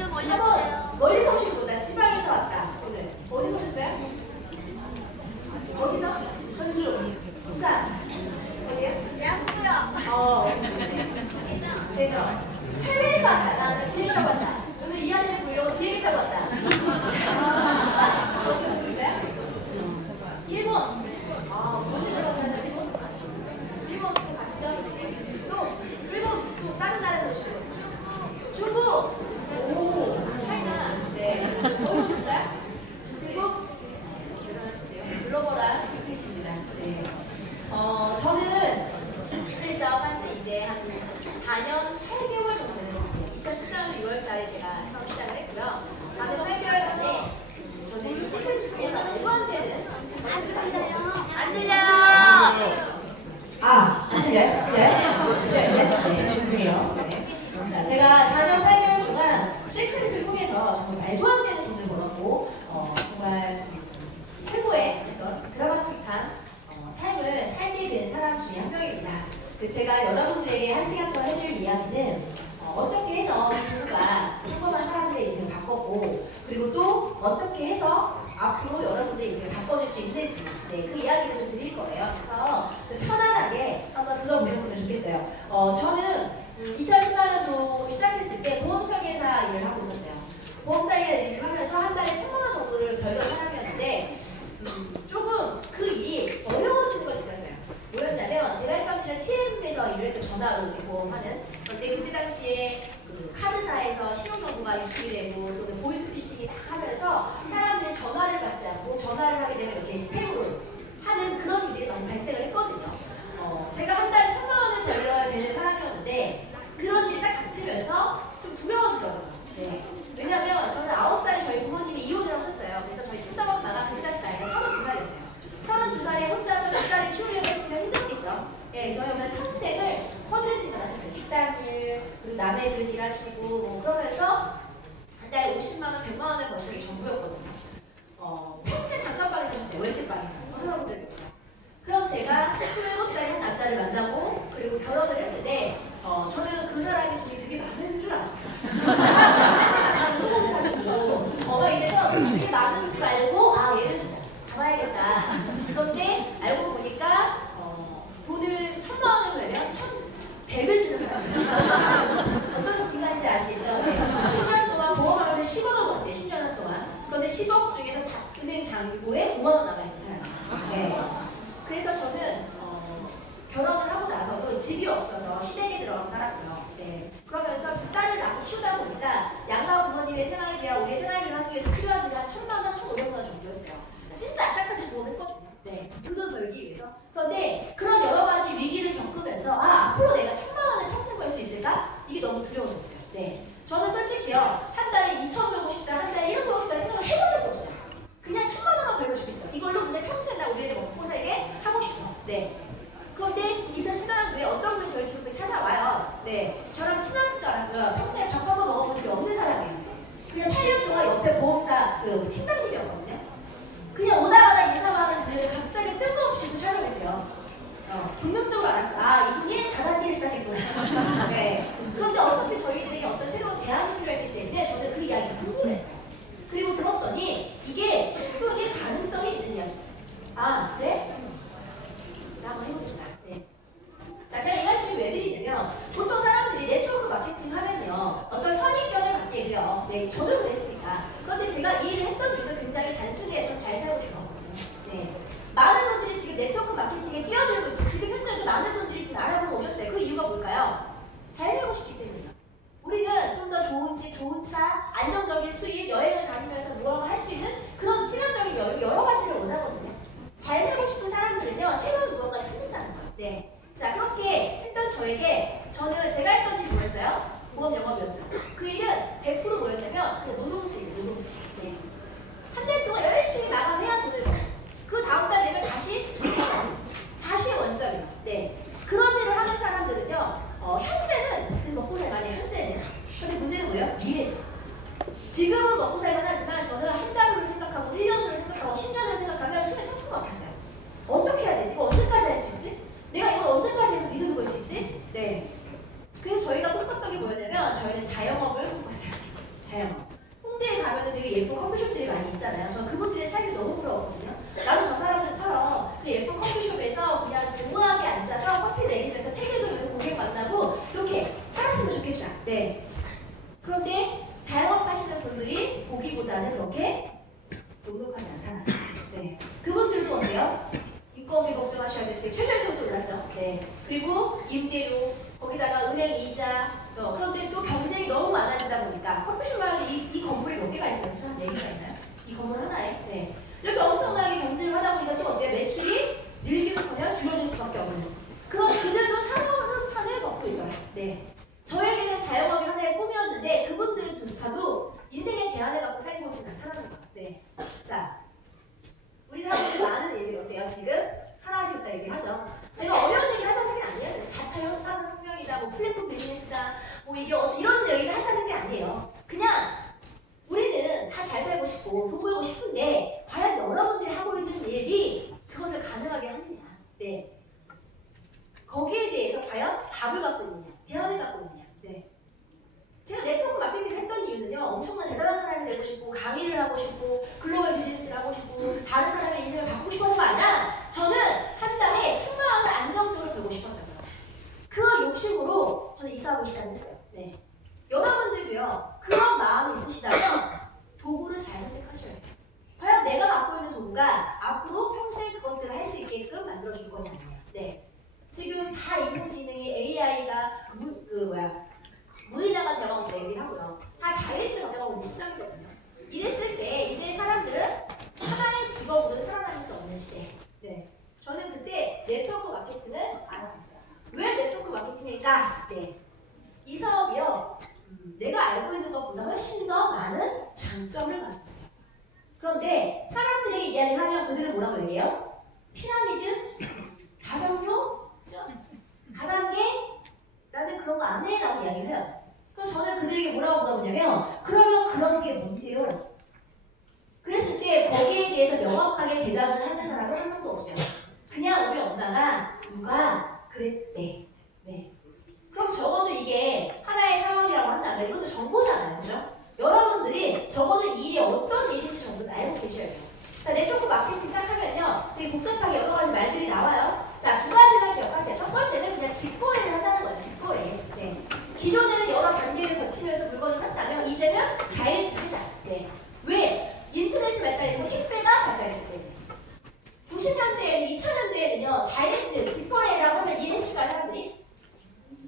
한번 멀리서 오신 분다 지방에서 왔다. 오늘 어디서 오셨어요? 어디서? 전주, 부산, 어디요? 양구요. 되죠? 해외에서 왔다. 나는 비행기 타고 왔다. 오늘 이 안을 보려고 비행기 타고 왔다. 어디 오셨어요? 일본. 언제 들어가셨나요? 일본 또 가시죠? 또 일본 또 다른 나라에서 오시고 중국. 오, 차이나. 네. 어디 오셨어요? 중국? 대단하시네요. 글로벌한 시크릿입니다. 네. 저는 그래서 한지 이제 한 4년 8개월 정도 되는 것 같아요. 2014년 6월달에 제가 처음 시작을 했고요. 4년 8개월 만에 저는 이 시크릿 중에서 두 번째는 안 들려요. 안 들려요. 안 들려요? 네, 죄송해요. 네. 자, 제가 4년 8개월 동안 시크릿을 통해서 정말 말도 안 되는 돈을 벌었고 정말 최고의 어떤 드라마틱한 삶을 살게 된 사람 중에 한 명입니다. 제가 여러분들에게 1시간 동안 해드릴 이야기는 어떻게 해서 이 부부가 평범한 사람들의 인생을 바꿨고 그리고 또 어떻게 해서 앞으로 여러분들의 인생을 바꿔줄 수 있는지 그 이야기를 좀 드릴 거예요. 그래서 좀 편안하게 한번 들어보셨으면 좋겠어요. 저는 2014년도 시작했을 때 보험 설계사 일을 하고 있었어요. 보험 설계사 일을 하면서 한 달에 1,000만 원 정도를 벌던 사람이었는데 조금 그 일이 어려워지는 걸 느꼈어요. 뭐였냐면 제가 했던 일은 TM에서 일을 해서 전화로 이렇게 보험하는 그런데 그때 당시에 그 카드사에서 신용정보가 유출이 되고 또는 보이스피싱이 다 하면서 사람들이 전화를 받지 않고 전화를 하게 되면 이렇게 스팸으로 하는 그런 일들이 많이 발생을 했거든요. 제가 한 달에 1,000만 원을 벌려야 되는 사람이었는데 그런 일이 딱 닥치면서 좀 두려워지더라고요. 네. 왜냐하면 저는 9살에 저희 부모님이 이혼을 하셨어요. 그래서 저희 친정엄마가 그때 당시 나이가 32살이었어요. 32살에 혼자서 두 딸을 키우려고 했으면 힘들겠죠. 네, 저희 엄마는 평생을 허드렛 일을 하셨어요. 식당 일, 그리고 남의 집 일하시고 뭐 그러면서 한 달에 50만 원, 100만 원을 버시는 게 전부였거든요. 평생 단칸방에서 하셨어요. 월세방에서. 벗어나본 적이 없어요. 그럼 제가 27살에 한 남자를 만나고 그리고 결혼을 했는데 저는 그 사람이 돈이 되게 많은 줄 알았어요. 소고기 사주고 이래서 되게 많은 줄 알고 얘를 잡아야겠다. 그런데 알고 보니까 돈을 1,000만 원을 벌면 1,100을 쓰는 사람이에요. 어떤 기간인지 아시겠죠? 네. 10년 동안 보험하면서 10억을 벌었대요. 10년 동안. 그런데 10억 중에서 은행 잔고에 5만 원 남아있는 사람이에요. 네. 그래서 저는 결혼을 하고 나서도 집이 없어서 시댁에 들어가서 살았고요. 네. 그러면서 두 딸을 낳고 키우다 보니까 양가 부모님의 생활비와 우리의 생활비를 하기 위해서 필요한 비가 1,000만 원, 1,500만 원 정도였어요. 진짜 악착같이 보험했거든요. 네. 그 돈 벌기 위해서. 그런데 그런 여러 가지 위기를 겪으면서 앞으로 내가 1,000만 원을 평생 벌 수 있을까? 이게 너무 두려워졌어요. 네. 저는 솔직히요. 한 달에 2,000 벌고 싶다, 한 달에 1억 벌고 싶다 생각을 해본 적도 없어요. 그냥 1,000만 원만 벌고 싶었어. 이걸로 근데 평생 나 우리 애들 먹고 살게 하고 싶어. 네. 그런데 2014년도에 어떤 분이 저희 집에 찾아와요. 네. 저랑 친하지도 않았고요. 평소에 밥 한번 먹어본 적이 없는 사람이에요. 그냥 8년 동안 옆에 보험사 팀장님이었거든요. 그냥 오다 가다 인사만 하는 분이 갑자기 뜬금없이 찾아오게돼요. 본능적으로 알았죠. 이분이 다단계를 시작했구나. 네. 그런데 어차피 저희들에게 어떤 새로운 대안이 필요했기 때문에 저는 그 이야기를 궁금했어요. 그리고 들었더니 이게 충분히 가능성이 있는 이야기죠. 그래? 나 한번 해보겠다. 네. 자, 제가 이 말씀을 왜 드리냐면 보통 사람들이 네트워크 마케팅 하면요 어떤 선입견을 갖게 돼요. 네, 저도 그랬습니다. 그런데 제가 이 일을 했던 이유는 굉장히 단순해서 잘 살고 싶었거든요. 네. 많은 분들이 지금 네트워크 마케팅에 뛰어들고 있고 지금 현재도 많은 분들이 지금 알아보고 오셨어요. 그 이유가 뭘까요? 잘 살고 싶기 때문이에요. 우리는 좀 더 좋은 집, 좋은 차, 안정적인 수입, 여행을 다니면서 무언가 할 수 있는 그런 시간적인 여유, 여러 가지를 원하거든요. 잘 살고 싶은 사람들은요, 새로운 무언가를 찾는다는 거예요. 네. 자, 그렇게 했던 저에게, 제가 했던 일이 뭐였어요? 보험 영업이었죠. 그 일은 100% 뭐였냐면, 그냥 노동수입이에요, 노동수입. 네. 한 달 동안 열심히 마감해야 돈을 벌어요. 그 다음 달 되면 다시 원점이에요. 네. 그런 일을 하는 사람들은요, 현재는 먹고 살만해요, 현재는. 근데 문제는 뭐예요? 미래죠. 지금은 먹고 살만 하지만 저는 한 달으로 생각하고 1년으로 생각하고 10년으로 생각하면 숨이 턱턱 막혔어요. 어떻게 해야 되지? 이거 언제까지 할 수 있지? 내가 이걸 언제까지 해서 믿음을 걸 수 있지? 네. 그래서 저희가 꿈꿨던 게 뭐였냐면 저희는 자영업을 꿈꿨어요. 자영업. 홍대에 가면 되게 예쁜 커피숍들이 많이 있잖아요. 저 그분들의 삶이 너무 부러웠거든요. 나도 저 사람들처럼 그 예쁜 커피숍에서 그냥 진부하게 앉아서 커피 내리면서 책 읽으면서 고객 만나고 이렇게 살았으면 좋겠다. 네. 그런데 자영업 하시는 분들이 보기보다는 그렇게 녹록하지 않다는 거예요. 네. 그분들도 어때요? 인건비 걱정하셔야 되지. 최저임금도 올랐죠. 네. 그리고 임대료, 거기다가 은행 이자, 그런데 또 경쟁이 너무 많아지다 보니까 커피숍 말하는 이 건물이 몇 개가 있어요? 한 4개가 있나요? 이 건물 하나에. 네. 이렇게 엄청나게 경쟁을 하다 보니까 또 어때요? 매출이 늘기는커녕 줄어들 수밖에 없는. 그들도 사업하는 판을 먹고 있더라고요. 네. 저에게는 자영업이 하나의 꿈이었는데 그분들조차도 인생의 대안을 갖고 살고 있지 않다는 거예요. 네. 자, 우리 사람들이 많은 얘기를 어때요? 지금 하나씩 다 얘기하죠. 제가 어려운 얘기를 하자는 게 아니에요. 4차 산업혁명이다, 뭐 플랫폼 비즈니스다, 뭐 이게 이런 얘기를 하자는 게 아니에요. 그냥 우리는 다 잘 살고 싶고 돈 벌고 싶은데 과연 여러분들이 하고 있는 일이 그것을 가능하게 하느냐. 네. 거기에 대해서 과연 답을 갖고 있느냐, 대안을 갖고 있느냐. 네. 제가 네트워크 마케팅 했던 이유는요, 엄청난 대단한 사람이 되고 싶고, 강의를 하고 싶고, 글로벌 비즈니스를 하고 싶고, 다른 사람의 인생을 바꾸고 싶어서가 아니라, 저는 한 달에 1000만 원을 안정적으로 벌고 싶었던 거예요. 그 욕심으로 저는 이사하고 시작했어요. 네. 여러분들도요, 그런 마음이 있으시다면, 도구를 잘 선택하셔야 돼요. 과연 내가 갖고 있는 도구가 앞으로 평생 그것들을 할 수 있게끔 만들어줄 거냐, 아니에요. 네. 지금 다 인공지능이 AI가 무인화가 되어가고 얘기를 하고요. 다 다이어트를 가져가고 있는 시점이거든요. 이랬을 때 이제 사람들은 하나의 직업으로 살아남을 수 없는 시대. 네. 저는 그때 네트워크 마케팅을 알아봤어요. 왜 네트워크 마케팅일까? 네. 이 사업이요. 내가 알고 있는 것보다 훨씬 더 많은 장점을 가지고 있어요. 그런데 사람들에게 이야기를 하면 그들은 뭐라고 얘기해요? 피라미드? 자석로? 다단계? 나는 그런 거 안 해. 라고 이야기를 해요. 그래서 저는 그들에게 뭐라고 물어보냐면 그러면 그런 게 뭔데요? 그랬을 때 거기에 대해서 명확하게 대답을 하는 사람은 한 명도 없어요. 그냥 우리 엄마가 누가 그랬대. 네. 그럼 적어도 이게 하나의 상황이라고 한다면 이것도 정보잖아요. 그죠? 여러분들이 적어도 이 일이 어떤 일인지 정도는 알고 계셔야 돼요. 자, 네트워크 마케팅 딱 하면요. 되게 복잡하게 여러 가지 말들이 나와요. 자, 두 가지만 기억하세요. 첫 번째는 그냥 직거래를 하자는 거예요. 직거래. 네. 기존에는 여러 단계를 거치면서 물건을 샀다면 이제는 다이렉트 하자. 네. 왜? 인터넷이 발달했고 택배가 발달했기 때문에. 90년대에는 2000년대에는요. 다이렉트 직거래라고 하면 이해했을까요, 사람들이?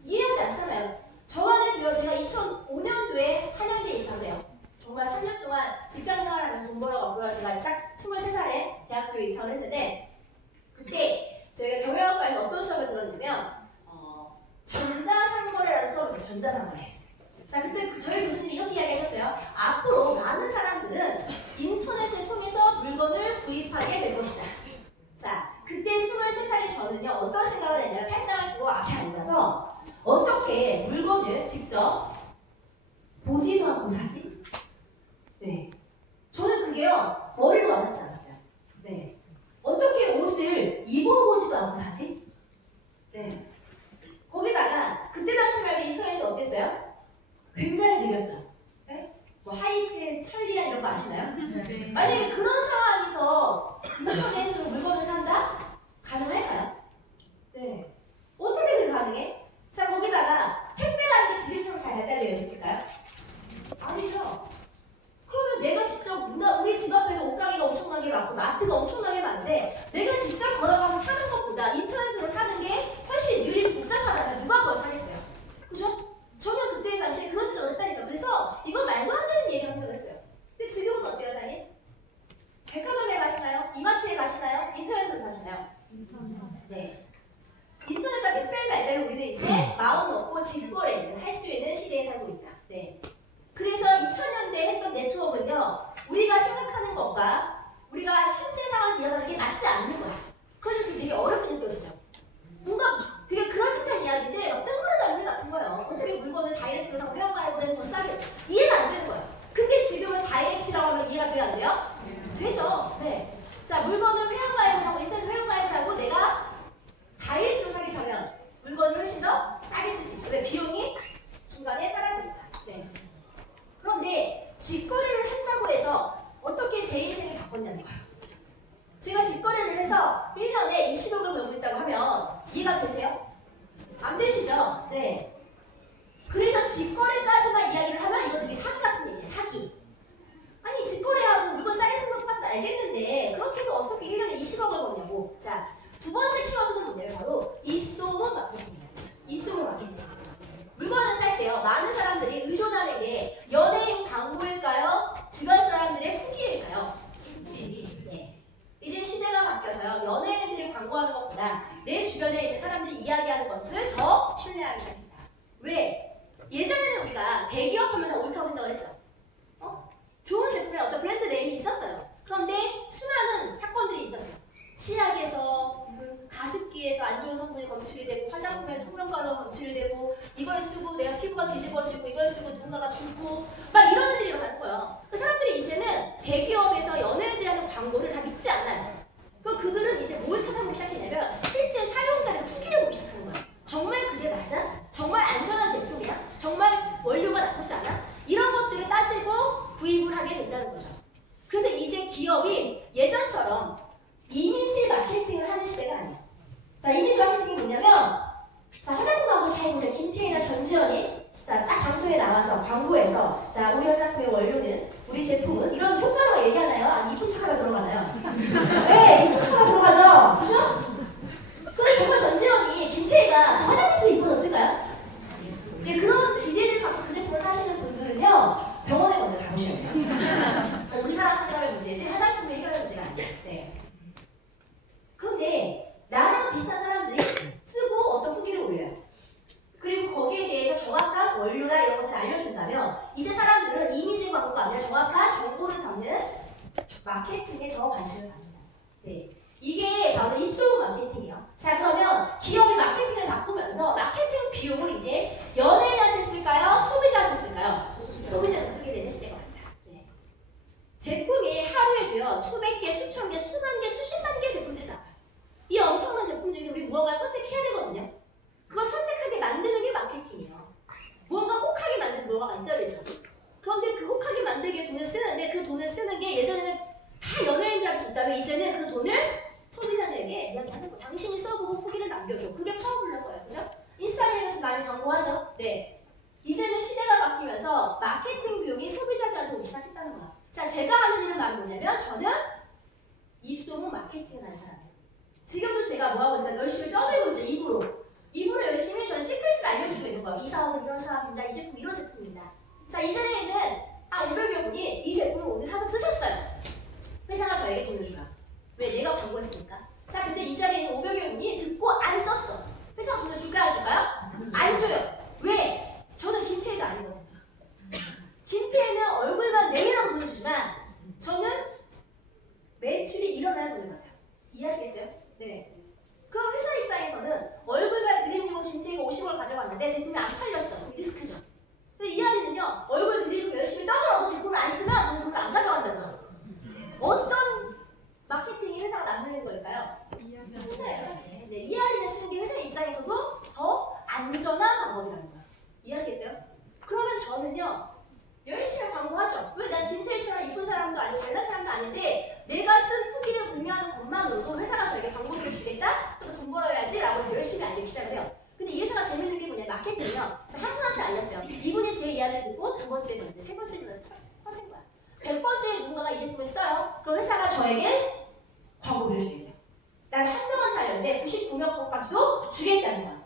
이해하지 않잖아요. 저번에도요. 제가 2005년도에 한양대에 입학을 해요. 정말 3년 동안 직장 생활하면서 돈 벌어갔고요. 제가 딱 23살에 대학교에 입학을 했는데 그때 저희가 경영학과에서 어떤 수업을 들었냐면 전자상거래라는 수업을 들었어요. 전자상거래. 자, 그때 저희 교수님이 이렇게 이야기하셨어요. 앞으로 많은 사람들은 인터넷을 통해서 물건을 구입하게 될 것이다. 자, 그때 23살의 저는요. 어떤 생각을 했냐면 팔짱을 끼고 앞에 앉아서 어떻게 물건을 직접 보지도 않고 사지? 네. 저는 그게요, 머리도 와닿지 않았어요. 네. 어떻게 옷을 입어보지도 않고 사지? 네. 거기다가, 그때 당시 말고 인터넷이 어땠어요? 굉장히 느렸죠. 네? 뭐 하이텔, 천리안 이런 거 아시나요? 네. 만약에 그런 상황에서 인터넷으로 물건을 산다? 가능할까요? 네. 어떻게 그게 가능해? 자, 거기다가 택배라는 게 지금처럼 잘 발달되어 있을까요? 아니죠. 그러면 내가 직접 우리 집 앞에는 옷가게가 엄청나게 많고 마트가 엄청나게 많은데 내가 직접 걸어가서 사는 것보다 인터넷으로 사는 게 훨씬 느리고 복잡하다면 누가 그걸 사겠어요? 그죠? 전혀 그때 당시에 그런 일이 없다니까. 그래서 이건 말도 안 되는 얘기라고 생각했어요. 근데 지금은 어때요, 사장님? 백화점에 가시나요? 이마트에 가시나요? 인터넷으로 사시나요? 직거래를 한다고 해서 어떻게 제 인생이 바꿨냐는 거예요. 제가 직거래를 해서 1년에 20억을 벌고 있다고 하면 이해가 되세요? 안 되시죠? 네. 그래서 직거래까지만 이야기를 하면 이거 되게 사기 같은 얘기예요. 사기. 아니 직거래하고 물건 싸게 쓰는 것까지는 알겠는데 그렇게 해서 어떻게 1년에 20억을 버냐고. 자, 두 번째 키워드는 뭐냐면 바로 입소문 마케팅이에요. 입소문 마케팅. 물건을 살 때요. 많은 사람들이 의존하는 게 연예인 광고일까요? 주변 사람들의 후기일까요? 후기. 네. 이제 시대가 바뀌어서요. 연예인들이 광고하는 것보다 내 주변에 있는 사람들이 이야기하는 것을 더 신뢰하기 시작합니다. 왜? 예전에는 우리가 대기업 하면 다 옳다고 생각을 했죠. 좋은 제품에 어떤 브랜드 네임이 있었어요. 그런데 수많은 사건들이 있었죠. 치약에서 무슨 가습기에서 안 좋은 성분이 검출이 되고 화장품에서 성명가루 검출이 되고 이걸 쓰고 내가 피부가 뒤집어지고 이걸 쓰고 누군가가 죽고 막 이런 일들이 일어나는 거예요. 그 사람들이 이제는 대기업에서 연예인들이 하는 광고를 다 믿지 않아요. 그들은 이제 뭘 찾아보기 시작했냐면 실제 사용자들의 후기를 보기 시작하는 거예요. 정말 그게 맞아? 정말 안전한 제품이야? 정말 원료가 나쁘지 않아? 이런 것들을 따지고 구입을 하게 된다는 거죠. 그래서 이제 기업이 예전처럼 이미지 마케팅을 하는 시대가 아니에요. 자, 이미지 마케팅이 뭐냐면 자, 화장품 광고 잘 보세요. 김태희나 전지현이 자, 딱 방송에 나와서 광고에서 자, 우리 화장품의 원료는 우리 제품은 이런 효과로 얘기하나요? 아니, 이쁜 척하다 들어가나요? 네, 이쁜 척하다 들어가죠. 그죠? 근데 정말 전지현이 김태희가 화장품도 이뻐졌을까요? 네, 그런 기대를 갖고 그 제품을 사시는 분들은요 병원에 먼저 가보셔야 돼요. 우리 사람 해결할 문제지 화장품의 해결할 문제가 아니에요. 네. 그런데 나랑 비슷한 사람들이 쓰고 어떤 후기를 올려요. 그리고 거기에 대해서 정확한 원료나 이런 것들을 알려준다면 이제 사람들은 이미지 광고가 아니라 정확한 정보를 담는 마케팅에 더 관심을 갖는다. 네. 이게 바로 입소문 마케팅이에요. 자, 그러면 기업이 마케팅을 바꾸면서 마케팅 비용을 이제 연예인한테 쓸까요? 소비자한테 쓸까요? 소비자한테 쓰게 되는 시대가 왔다. 네. 제품이 하루에도요 수백 개, 수천 개, 수만 개, 수십만 개 제품들이 나와요. 이 엄청난 제품 중에서 우리 무언가를 선택해야 되거든요. 그걸 선택하게 만드는 게 마케팅이에요. 무언가 혹하게 만드는 무언가가 있어야 되죠. 그런데 그 혹하게 만들기 위해 돈을 쓰는데 그 돈을 쓰는 게 예전에는 다 연예인들한테 줬다면 이제는 그 돈을 소비자들에게 이야기하는 거예요. 당신이 써보고 후기를 남겨줘. 그게 파워풀한 거예요. 그죠? 인스타그램에서 많이 광고하죠. 네. 이제는 시대가 바뀌면서 마케팅 비용이 소비자들한테 오기 시작했다는 거예요. 자, 제가 하는 일은 바로 뭐냐면 저는 입소문 마케팅을 하는 사람이에요. 지금도 제가 뭐하고 있어요? 열심히 떠들고 있죠. 입으로 열심히 저는 시크릿을 알려주고 있는 거예요. 이 사업은 이런 사업입니다. 이 제품 이런 제품입니다. 자, 이전에는 500여 분이 이 제품을 오늘 사서 쓰셨어요. 회사가 저에게 돈을 줘요. 왜? 내가 광고했으니까. 자, 근데 이 자리에 있는 500여 분이 듣고 안 썼어. 회사가 돈을 줄까요? 안 줄까요? 안 줘요. 왜? 저는 김태희가 아니거든요. 김태희는 얼굴만 내밀어도 돈을 주지만 저는 매출이 일어나야 돈을 받아요. 이해하시겠어요? 네. 그럼 회사 입장에서는 얼굴만 들이밀고 김태희가 50을 가져갔는데 제품이 안 팔렸어. 리스크죠. 근데 이 안에는요, 얼굴 들이밀고 열심히 떠들어도 제품을 안 쓰면 저는 돈을 안 가져간다는 거예요. 어떤 마케팅이 회사가 남는 걸까요? 회사예요. 네, ER를 쓰는 게 회사 입장에서도 더 안전한 방법이라는 거예요. 이해하시겠어요? 그러면 저는요, 열심히 광고하죠. 왜? 난 김태희처럼 이쁜 사람도 아니고 잘난 사람도 아닌데 내가 쓴 후기를 공유하는 것만으로도 회사가 저에게 광고를 주겠다? 그래서 돈 벌어야지 라고 해서 열심히 알리기 시작을 해요. 근데 이 회사가 재밌는 게 뭐냐, 마케팅이요. 저 한 분한테 알렸어요. 이분이 제 이야기를 듣고 두 번째 듣는데 세 번째 듣는데 퍼진 거야. 100번째 누군가가 이 제품을 써요. 그럼 회사가 저에게 광고를 주겠대요. 난 한 명한테 알렸는데 99명까지도 주겠다는 거야.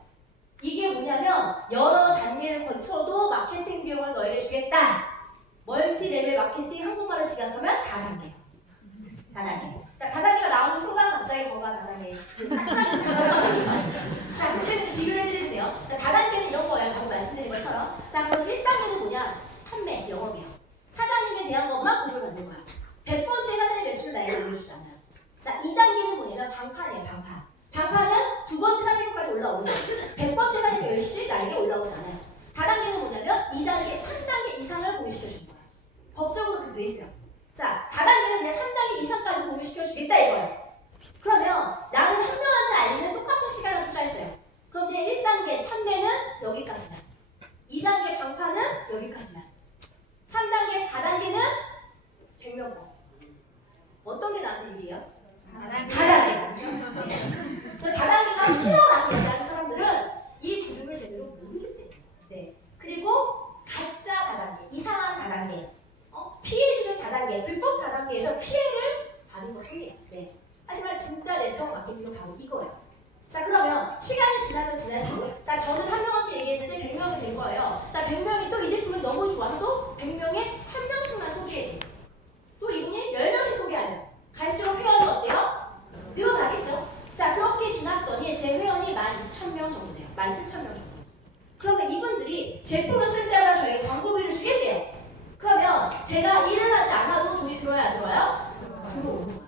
이게 뭐냐면 여러 단계를 거쳐도 마케팅 비용을 너에게 주겠다. 멀티레벨 마케팅 한국말을 지각하면 다단계예요. 다단계. 자, 다단계가 나오는 순간 갑자기 뭐가 다단계. 자, 그때는 비교를 해드리면 돼요. 자, 다단계는 이런 거예요. 방금 말씀드린 것처럼. 자, 그럼 1단계는 뭐냐? 판매, 영업이에요. 사장님에 대한 것만 공유를 받는 거야. 100번째 사장님 매출을 나에게 올려주잖아요. 자, 2단계는 뭐냐면 방판이에요. 방판. 방판은 두 번째 사장님까지 올라오는 거예요. 100번째 사장님 열심히 나에게 올라오지 않아요. 다단계는 뭐냐면 2단계, 3단계 이상을 공유시켜주는 거예요. 법적으로 그렇게 돼 있어요. 자, 다단계는 그냥 3단계 이상까지 공유시켜주겠다 이거예요. 그러면 나는 한 명한테 알리는 똑같은 시간을 투자했어요. 그런데 1단계 판매는 여기까지만, 2단계 방판은 여기까지만, 3단계 다단계는 저는 한 명한테 얘기했는데 100명이 된 거예요. 자, 100명이 또 이 제품을 너무 좋아서 100명에 한 명씩만 소개해요. 또 이분이 10명씩 소개하래요. 갈수록 회원이 어때요? 늘어나겠죠? 자, 그렇게 지났더니 제 회원이 16,000명 정도 돼요. 17,000명 정도. 그러면 이분들이 제품을 쓸 때마다 저에게 광고비를 주겠대요. 그러면 제가 일을 하지 않아도 돈이 들어야 안 들어요? 들어오는 거예요.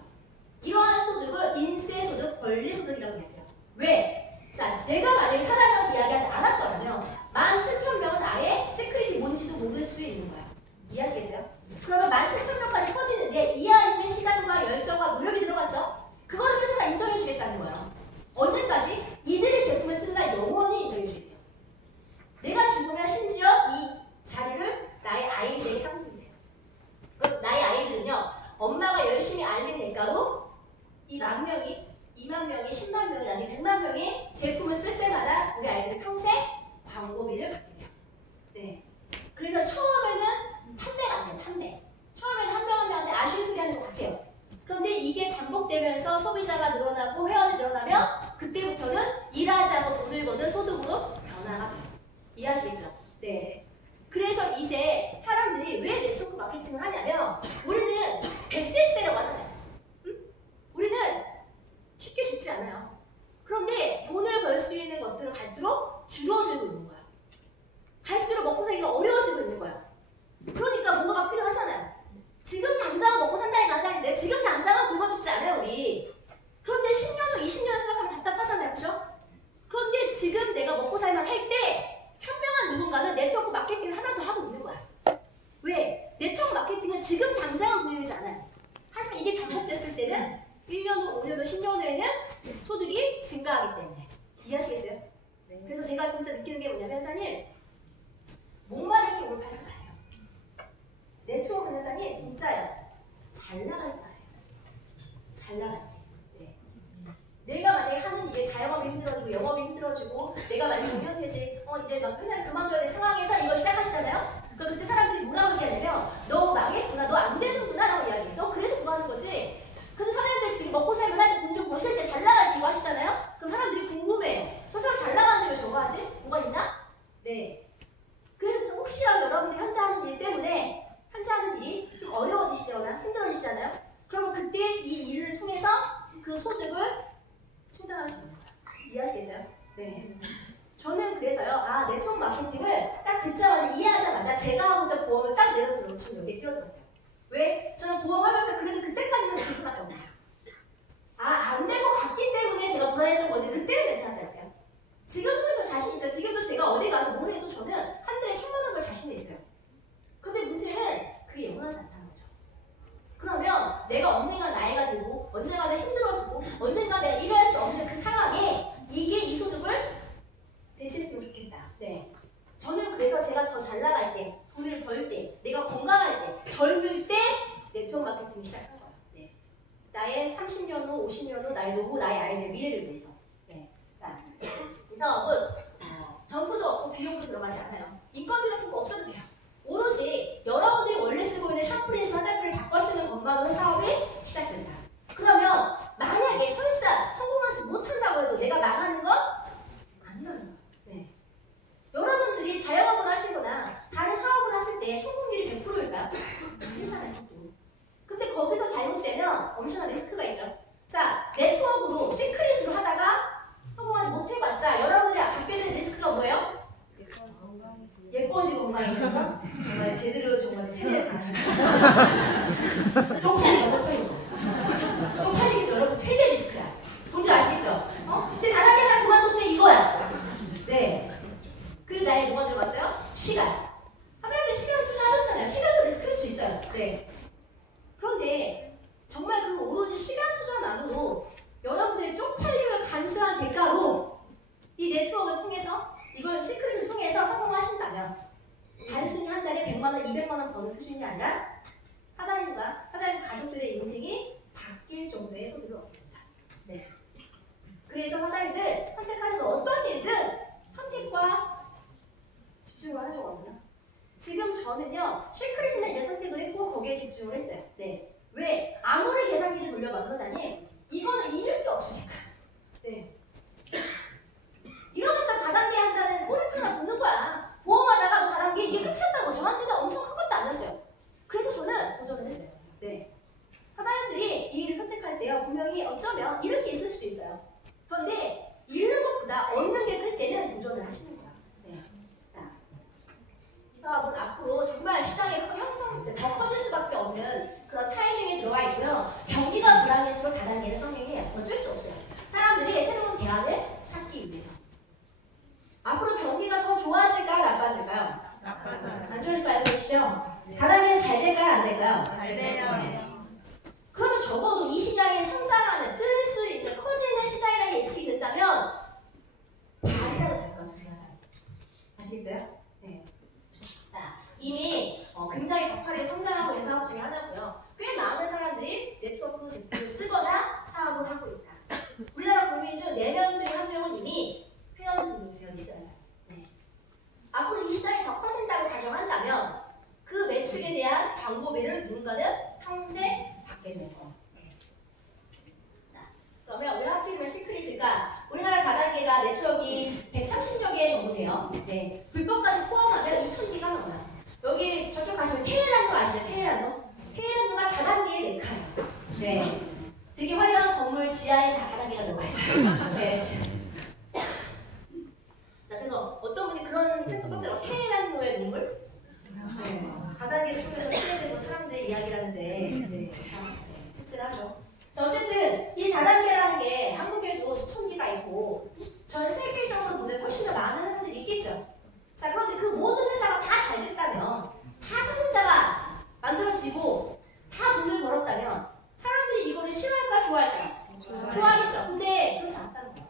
이러한 소득을 인세소득, 권리소득이라고 얘기해요. 왜? 자, 내가 만약에 사장님한테 이야기하지 않았더라면 17,000명은 아예 시크릿이 뭔지도 모를 수도 있는 거예요. 이해하시겠어요? 그러면 17,000명까지 퍼지는데 이 안에 시간과 열정과 노력이 들어갔죠? 그거를 회사가 인정해주겠다는 거예요. 언제까지? 이들이 제품을 쓴 날 영원히 인정해주겠대요. 내가 죽으면 심지어 이 자리를 나의 아이들에게 상속돼요. 그럼 나의 아이들은요, 엄마가 열심히 알린 대가로 이 10,000명이, 20,000명이, 100,000명이, 나중에 100,000명이 제품을 쓸 때마다 우리 아이들은 평생 광고비를 받게 돼요. 네. 그래서 처음에는 판매가 안 돼요, 판매. 처음에는 한 명 한 명한테 아쉬운 소리 하는 것 같아요. 그런데 이게 반복되면서 소비자가 늘어나고 회원이 늘어나면 그때부터는 일하지 않고 돈을 버는 소득으로 변화가 돼요. 이해하시겠죠? 네. 그래서 이제 사람들이 왜 네트워크 마케팅을 하냐면 우리는 100세 시대라고 하잖아요. 응? 우리는 쉽게 죽지 않아요. 그런데 돈을 벌 수 있는 것들은 갈수록 줄어들고 있는 거야. 갈수록 먹고 살기가 어려워지고 있는 거야. 그러니까 뭔가가 필요하잖아요. 지금 당장은 먹고 산다는 가장인데 지금 당장은 굶어 죽지 않아요, 우리. 그런데 10년 후, 20년 생각하면 답답하잖아요, 그죠? 그런데 지금 내가 먹고 살만 할 때 현명한 누군가는 네트워크 마케팅을 하나 더 하고 있는 거야. 왜? 네트워크 마케팅은 지금 당장은 보이지 않아요. 하지만 이게 반복됐을 때는 1년 후, 5년 후, 10년 후에는 소득이 증가하기 때문에. 이해하시겠어요? 네. 그래서 제가 진짜 느끼는 게 뭐냐면, 회장님, 목마르게 오늘 팔지 마세요. 네트워크 회장님, 진짜요. 잘 나갈 때 하세요. 잘 나갈 때. 네. 내가 만약에 하는 일에 자영업이 힘들어지고 영업이 힘들어지고 내가 만약에 정년퇴직 이제 막 회사를 그만둬야 될 상황에서 이걸 시작하시잖아요. 그럼 그때 사람들이 뭐라고 얘기하냐면 너 망했구나, 너 안 되는구나 라고 이야기해. 너 그래서 그거 하는 거지. 근데 사람들이 지금 먹고 살면 할 때 돈 좀 버실 때 잘 나갈 때 이거 하시잖아요. 그럼 사람들이 궁금해요. 저 사람 잘 나가는데 왜 저거 하지? 뭐가 있나? 네. 그래서 혹시라도 여러분들이 현재 하는 일 때문에 현재 하는 일이 좀 어려워지시거나 힘들어지시잖아요. 그러면 그때 이 일을 통해서 그 소득을 충당할 수 있는 거예요. 이해하시겠어요? 네. 저는 그래서요, 네트워크 마케팅을 딱 듣자마자 이해하자마자 제가 하고 있던 보험을 딱 내려놓고 여기에 끼어들었어요. 왜? 저는 보험하면서 그래도 그때까지는 괜찮았던 거예요. 안 될 것 같기 때문에 제가 불안했던 거지 그때는 괜찮았다니까요. 지금도 저 자신 있어요. 지금도 제가 어디 가서 뭘 해도 저는 한 달에 1,000만 원을 자신이 있어요. 근데 문제는 그게 영원하지 않다는 거죠. 그러면 내가 언젠가 나이가 들고 언젠가 내가 힘들어지고 언젠가 내가 일할 수 없는 그 상황에 이게 이 소득을 대체했으면 좋겠다. 네. 저는 그래서 제가 더 잘 나갈 때, 돈을 벌 때, 내가 건강할 때, 젊을 때 네트워크 마케팅을 시작한 거예요. 네. 나의 30년 후, 50년 후, 나의 노후, 나의 아이들 미래를 위해서. 네. 자, 이 사업은 정보도 없고 비용도 들어가지 않아요. 인건비 같은 거 없어도 돼요. 오로지 여러분들이 원래 쓰고 있는 샴푸에서 화장품을 바꿔 쓰는 것만으로 사업이 시작된다. 그러면 만약에 설사 성공하지 못한다고 해도 내가 망하는 건 아니라는 거예요. 네. 여러분들이 자영업을 하시거나 다른 사업을 하실 때 성공률이 100%일까요? 괜찮아요. 근데 거기서 잘못되면 엄청난 리스크가 있죠. 자, 네트워크로 시크릿으로 하다가 성공하지 못해봤자 여러분들이 갖게 되는 리스크가 뭐예요? 예뻐지고 건강해지는 거? 정말 제대로 정말 세뇌를 당하시는 쪽팔리기 여러분 최대 리스크야. 뭔지 아시겠죠? 제 다단계가 그만뒀대 이거야. 네. 그리고 나의 뭐가 들어갔어요? 시간. 사람들 시간을 투자하셨잖아요. 시간도 리스크일 수 있어요. 네. 그런데 정말 그 오로지 시간 투자만으로 여러분들이 쪽팔림을 감수한 대가로 이 네트워크를 통해서 이걸 시크릿을 통해서 성공하신다면 단순히 한 달에 100만 원, 200만 원 버는 수준이 아니라 사장님과 사장님 가족들의 인생이 바뀔 정도의 소득을 얻게 된다. 네. 그래서 사장님들 선택하는 어떤 일든 선택과 집중을 하셔거든요. 지금 저는요, 시크릿이나 이제 선택을 했고 거기에 집중을 했어요. 네. 왜? 아무리 계산기를 돌려봐도 사장님, 이거는 잃을 게 없으니까. 네. 이러면서 다단계 한다는 저는 도전을 했어요. 네. 사장님들이 이 일을 선택할 때요, 분명히 어쩌면 이렇게 있을 수도 있어요. 그런데 잃는 것보다 얻는 게 클 때는 도전을 하시는 거예요. 네. 자, 이 사업은 앞으로 정말 시장이 더 커질 수밖에 없는 그런 타이밍에 들어와 있고요. 경기가 불안해질수록 다단계는 성행이 어쩔 수 없어요. 사람들이 새로운 대안을 찾기 위해서. 앞으로 경기가 더 좋아질까요? 나빠질까요? 나빠져요. 안 좋을 거 알고 계시죠? 다단계는 잘 될까요? 안 될까요? 잘 돼요. 그러면 적어도 이 시장에 성장하는, 뜰 수 있는, 커지는 시장이라는 예측이 된다면 발이라도 될 것 같아요, 제가 잘. 아시겠어요? 네. 자, 이미 굉장히 가파르게 성장하고 있는 사업 중에 하나고요. 꽤 많은 사람들이 네트워크 제품을 쓰거나 사업을 하고 있다. 우리나라 국민 중 4명 중에 1명은 이미 회원 등록이 되어 있어요. 네. 앞으로 이 시장이 더 커진다고 가정한다면 그 매출에 대한 광고비를 누군가는 평생 받게 될 거. 네. 그러면 왜 하필이면 시크릿일까? 우리나라 다단계가 네트워크가 130여 개 정도 돼요. 네. 불법까지 포함하면 2,000개가 넘어요. 여기 저쪽 가시면 테헤란로 아시죠? 테헤란로? 테헤란로가 다단계의 메카예요. 네. 되게 화려한 건물 지하에 다 다단계가 들어가 있어요. 네. 자, 그래서 어떤 분이 그런 책도 썼더라고요. 테헤란로의 눈물? 네. 다단계 속에서 소개되는 사람들의 이야기라는데 네. 참 씁쓸하죠. 자, 어쨌든 이 다단계라는 게 한국에도 수천 개가 있고 전 세계적으로 보면 훨씬 더 많은 회사들이 있겠죠. 자, 그런데 그 모든 회사가 다 잘 됐다면, 다 성공자가 만들어지고 다 돈을 벌었다면 사람들이 이거를 싫어할까 좋아할까요? 좋아하겠죠. 근데 그렇지 않다는 거예요.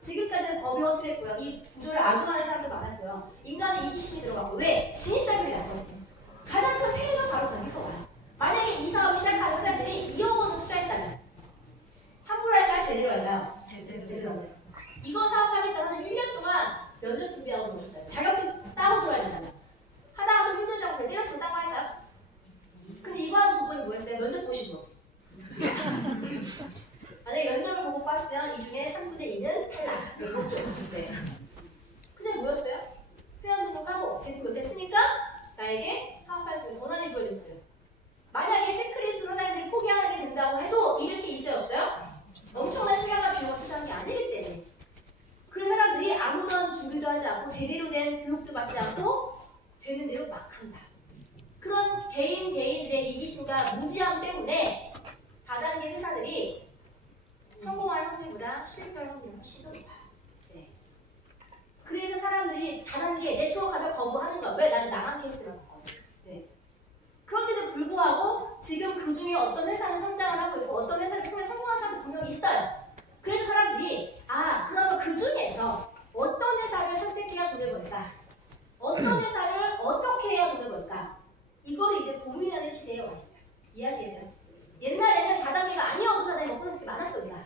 지금까지는 법이 허술했고요. 이 구조를 악용하는 사람도 많았고요. 인간의 이기심이 들어가고. 왜? 진입장벽이 낮거든요. 가장 큰 폐해가 바로 거기서 와요. 만약에 이 사업을 시작하는 회사들이 2억 원을 투자했다면 함부로 할까요? 제대로 할까요? 제대로. 이거 사업하겠다고 1년 동안 면접 준비하고 들어오셨다면, 자격증 따고 들어야 된다면, 하다가 좀 힘들다고 때려치고 따고 할까요? 근데 이거 하는 조건이 뭐였어요? 면접 보시고. 만약에 면접을 보고 봤으면 이 중에 3분의 2는 탈락. 네. 근데 뭐였어요? 회원 등록하고 제품 몇 개 쓰니까 나에게 사업할 수 있는 권한이 부여된 거예요. 만약에 시크릿으로 사람들이 포기하게 된다고 해도 이렇게 있어요? 없어요? 엄청난 시간과 비용을 투자하는 게 아니기 때문에. 그 사람들이 아무런 준비도 하지 않고 제대로 된 교육도 받지 않고 되는 대로 막 한다. 그런 개인들의 이기심과 무지함 때문에 다단계 회사들이 성공할 확률보다 실패할 확률이 훨씬 더 높아요. 네. 그래서 사람들이 다단계 네트워크 하면 거부하는 거야. 왜? 나는 나간 케이스라고 하거든. 네. 그런데도 불구하고 지금 그 중에 어떤 회사는 성장을 하고 있고 어떤 회사를 통해 성공한 사람도 분명히 있어요. 그래서 사람들이 그러면 그 중에서 어떤 회사를 선택해야 돈을 벌까? 어떤 회사를 어떻게 해야 돈을 벌까? 이거를 이제 고민하는 시대에 와 있어요. 이해하시겠어요? 옛날에는 다단계가 아니어도 사장님 먹고 사는 게 많았어 우리가.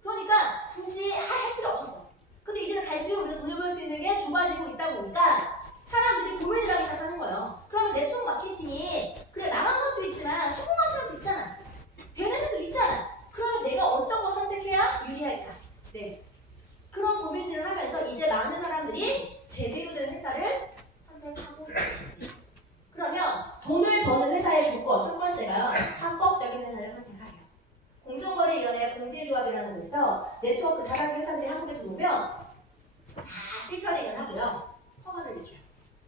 그러니까 굳이 할 필요 없었어. 근데 이제는 갈수록 우리가 돈을 벌 수 있는 게 좁아지고 있다 보니까 사람들이 고민을 하기 시작하는 거예요. 그러면 네트워크 마케팅이 그래 나만 것도 있지만 성공한 사람도 있잖아. 되는 사람도 있잖아. 그러면 내가 어떤 걸 선택해야 유리할까? 네. 그런 고민들을 하면서 이제 많은 사람들이 제대로 된 회사를 선택하고 있습니다. 그러면 돈을 버는 회사의 조건 첫 번째가요. 합법적인 회사를 선택하세요. 공정거래위원회 공제조합이라는 곳에서 네트워크 다단계 회사들이 한국에 들어오면 다 필터링을 하고요. 허가를 내줘요.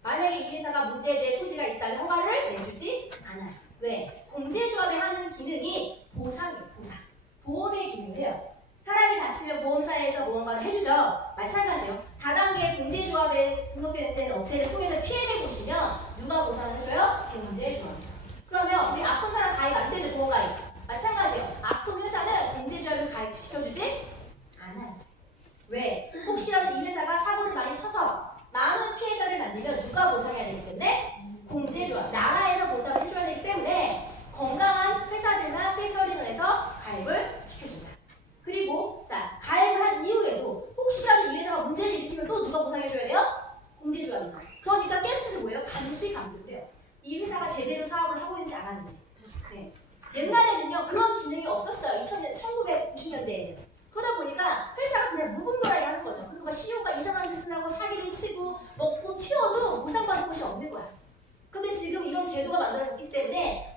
만약에 이 회사가 문제될 소지가 있다면 허가를 내주지 않아요. 왜? 공제조합이 하는 기능이 보상이에요. 보상. 보험의 기능을 해요. 사람이 다치면 보험사에서 보험관을 해주죠. 마찬가지예요. 다단계 공제조합에 등록된 업체를 통해서 피해를 보시면 누가 보상을 해줘요? 공제조합이죠. 그러면 우리 아픈 사람 가입 안 되죠? 보험가입. 마찬가지예요. 아픈 회사는 공제조합을 가입시켜주지 않아요. 왜? 혹시라도 이 회사가 사고를 많이 쳐서 많은 피해자를 만들면 누가 보상해야 되기 때문에 공제조합, 나라에서 보상을 해줘야 되기 때문에 건강한 회사들만 필터링을 해서 가입을 시켜줍니다. 그리고 자 가입을 한 이후에도 혹시라도 이 회사가 문제를 일으키면 또 누가 보상해줘야 돼요? 공제조합이죠. 그러니까 계속해서 뭐예요? 감시 감독을 해요. 이 회사가 제대로 사업을 하고 있는지 안 하는지. 네. 옛날에는요 그런 기능이 없었어요. 1990년대에는. 그러다 보니까 회사가 그냥 묵은돌하게 하는 거죠. 그리고 CEO가 이상한 짓을 하고 사기를 치고 먹고 튀어도 보상받을 곳이 없는 거야. 근데 지금 이런 제도가 만들어졌기 때문에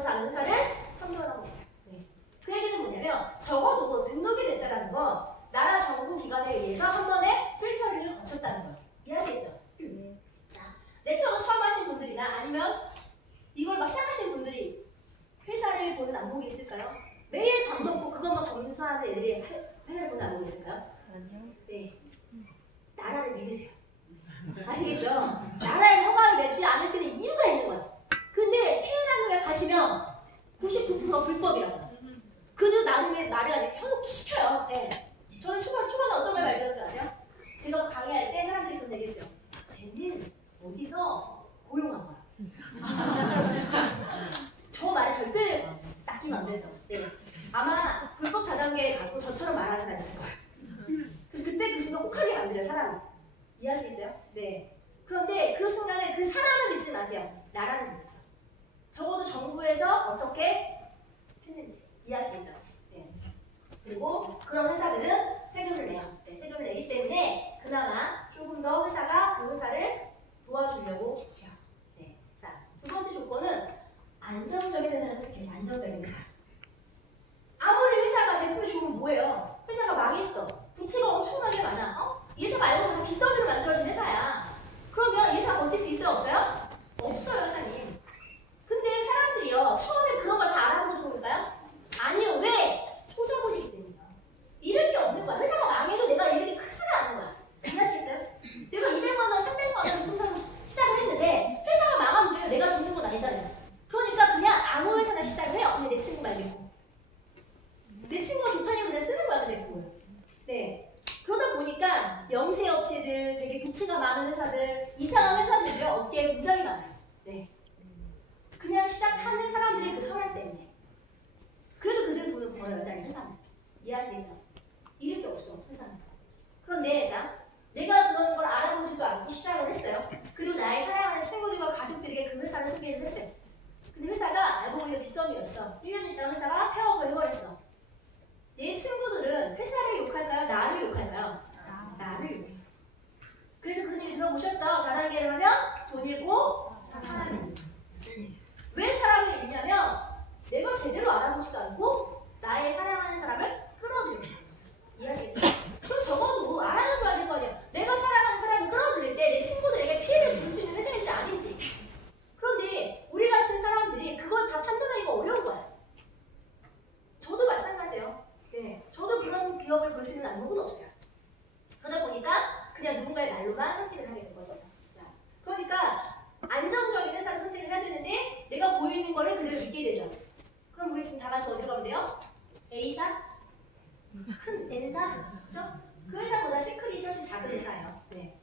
원치 않는 회사를 선별을 하고 있어요. 네. 그 얘기는 뭐냐면 적어도 등록이 됐다는 건 나라 정부 기관에 의해서 한 번에 필터링을 거쳤다는 거예요. 이해하시겠죠? 자, 네트워크 처음 하신 분들이나 아니면 이걸 막 시작하신 분들이 회사를 보는 안목이 있을까요? 매일 밥 먹고 그것만 검수하는 애들이 회사를 보는 안목이 있을까요? 네. 나라를 믿으세요. 아시겠죠? 나라의 허가를 내주지 않을 때는 이유가 있는 거예요. 근데 테헤란에 가시면 99%가 불법이라고. 그도 나름의 나라가 이제 현혹 시켜요. 네. 저는 초반에 어떤 말 들었지 아세요? 제가 강의할 때 사람들이 그런 얘기 했어요. 쟤는 어디서 고용한 거야. 저 말에 절대 낚이면 안 되죠. 네. 아마 불법 다단계에 가고 저처럼 말하는 사람이 있을 거예요. 그래서 그때 그 순간 혹하게 만들어요, 사람. 이해하시겠어요? 네. 그런데 그 순간에 그 사람을 믿지 마세요. 나라는 믿으세요. 적어도 정부에서 어떻게 했는지 이해하시겠죠? 네. 그리고 그런 회사들은 세금을 내요. 네, 세금을 내기 때문에 그나마 조금 더 회사가 그 회사를 도와주려고 해요. 네. 자, 두 번째 조건은 안정적인 회사를 선택해요. 안정적인 회사. 아무리 회사가 제품이 좋으면 뭐예요? 회사가 망했어. 부채가 엄청나게 많아. 이 회사가 알고 보면 빚더미로 만들어진 회사야. 그러면 이 회사가 버틸 수 있어요? 없어요? 없어요, 회사님. 근데 사람들이요, 처음에 그런 걸 다 알아보고 볼까요? 아니요, 왜? 소자본이기 때문이야. 잃을 게 없는 거야. 회사가 망해도 내가 잃을 게 크지가 않은 거야. 이해하시겠어요? 내가 200만 원, 300만 원 제품 사서 시작을 했는데 회사가 망하는데 내가 죽는 건 아니잖아요. 그러니까 그냥 아무 회사나 시작을 해요. 근데 내 친구 말고. 내 친구가 좋다니까 그냥 쓰는 거야, 그 제품을. 네. 그러다 보니까 영세업체들, 되게 부채가 많은 회사들, 이상한 회사들이 업계에 굉장히 많아요. 네. 그냥 시작하는 사람들의 그 철학 때문에. 그래도 그들은 돈을 벌어요, 여자는 회사는. 이해하시겠죠? 잃을 게 없어, 회사는. 그런데 자, 내가 그런 걸 알아보지도 않고 시작을 했어요. 그리고 나의 사랑하는 친구들과 가족들에게 그 회사를 소개를 했어요. 근데 회사가 알고 보니까 빚더미였어. 1년 있다가 회사가 폐업을 해버렸어. 내 친구들은 회사를 욕할까요? 나를 욕할까요? 나를 욕해요. 그래서 그런 얘기 들어보셨죠? 다단계를 하면 돈 잃고 사람을 잃고. 왜 사람을 잃냐면 내가 제대로 알아보지도 않고 나의 사랑하는 사람을 끌어들이는 거예요. 이해하시겠어요? 그럼 적어도 알아봐야 될 거 아니에요. 내가 사랑하는 사람을 끌어들일 때 내 친구들에게 피해를 줄 수 있는 회사인지 아닌지. 그런데 우리 같은 사람들이 그걸 다 판단하기가 어려운 거예요. 저도 마찬가지예요. 네, 저도 그런 기업을 볼 수 있는 안목은 없어요. 그러다 보니까 그냥 누군가의 말로만 선택을 하게 된 거죠. 자, 그러니까 안정적인 회사를 선택을 해야 되는데 내가 보이는 거를 그대로 믿게 되죠. 그럼 우리 지금 다 같이 어디로 가면 돼요? A사? 큰 N사? 그렇죠? 그 회사보다 시크릿이 훨씬 작은 회사예요. 네.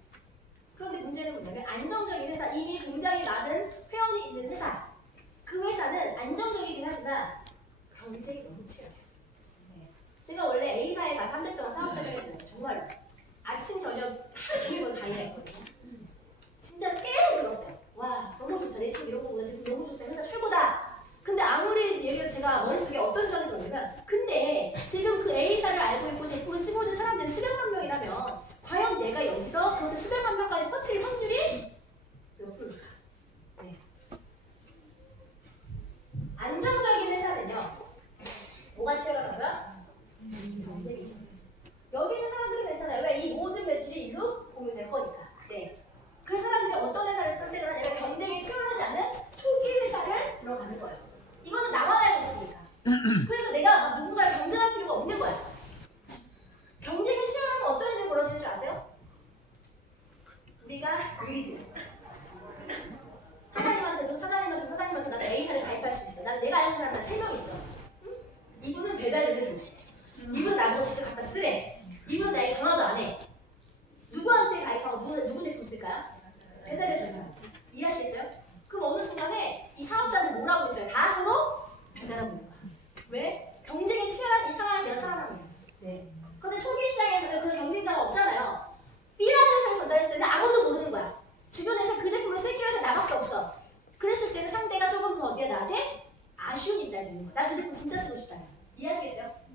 그런데 문제는 뭐냐면 안정적인 회사, 이미 굉장히 많은 회원이 있는 회사. 그 회사는 안정적이긴 하지만 경쟁이 너무 치열해요. 네. 제가 원래 A사에 가서 3년 동안 사업자를 했는데 정말 아침, 저녁 하루 종일 그걸 관리했거든요. 진짜 계속 들었어요. 와, 너무 좋다. 내 집 이런 거 보다 지금 너무 좋다. 회사 최고다. 근데 아무리 얘기를 제가 머릿속에 어떤 생각이 들었냐면 근데 지금 그 A사를 알고 있고 제품을 쓰고 있는 사람들은 수백만 명이라면 과연 내가 여기서 그렇게 수백만 명까지 퍼뜨릴 확률이 몇 프로일까? 네. 안정적인 회사는요. 뭐가 치열하다고요? 경쟁이죠. 여기 있는 사람들은 괜찮아요. 왜? 이 모든 매출이 일로 공유될 거니까. 네. 그 사람들이 어떤 회사를 선택을 하냐면 경쟁이 치열하지 않은 초기 회사를 들어가는 거예요. 이거는 나만 알고 있으니까. 그래서 내가 막 누군가를 경쟁할 필요가 없는 거야. 경쟁이 치열하면 어떤 일이 벌어지는 줄 아세요? 우리가 의리. 사장님한테 나는 A사를 가입할 수 있어. 나는 내가 알는 사람은 3명 있어. 응? 이분은 배달을 해줘. 이분은 나보고 직접 갖다 쓰래. 이분은 나에게 전화도 안 해. 누구한테 가입하고 누구 제품 쓸까요? 배달해주는 사람. 이해하시겠어요? 그럼 어느 순간에 이 사업자는 뭘 하고 있어요? 다 서로 배달하고 있는 거야. 왜? 경쟁이 치열한 이 상황을 내가 살아가는 거야. 네. 그런데 초기 시장에서는 그런 경쟁자가 없잖아요. B라는 회사를 전달했을 때는 아무도 모르는 거야. 주변에서 그 제품을 쓰기 위해서 나밖에 없어. 그랬을 때는 상대가 조금 더 어디에 나한테 아쉬운 입장이 있는 거야. 나 그 제품 진짜 쓰고 싶다. 이해하시겠어요?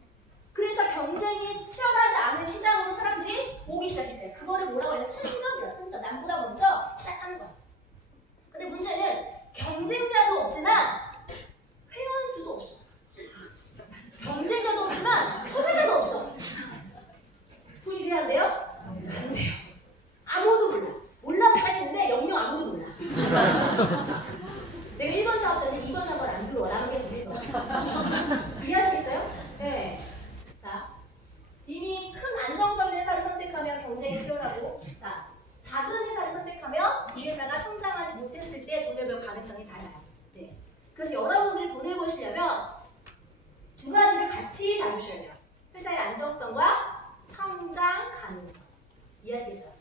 그래서 경쟁이 치열하지 않은 시장으로 사람들이 오기 시작했어요. 그거를 뭐라고 해요? 선점이야, 선점. 남보다 먼저 시작하는 거야. 근데 문제는 경쟁자도 없지만 같이 잡으셔야 돼요. 회사의 안정성과 성장 가능성. 이해하시겠죠?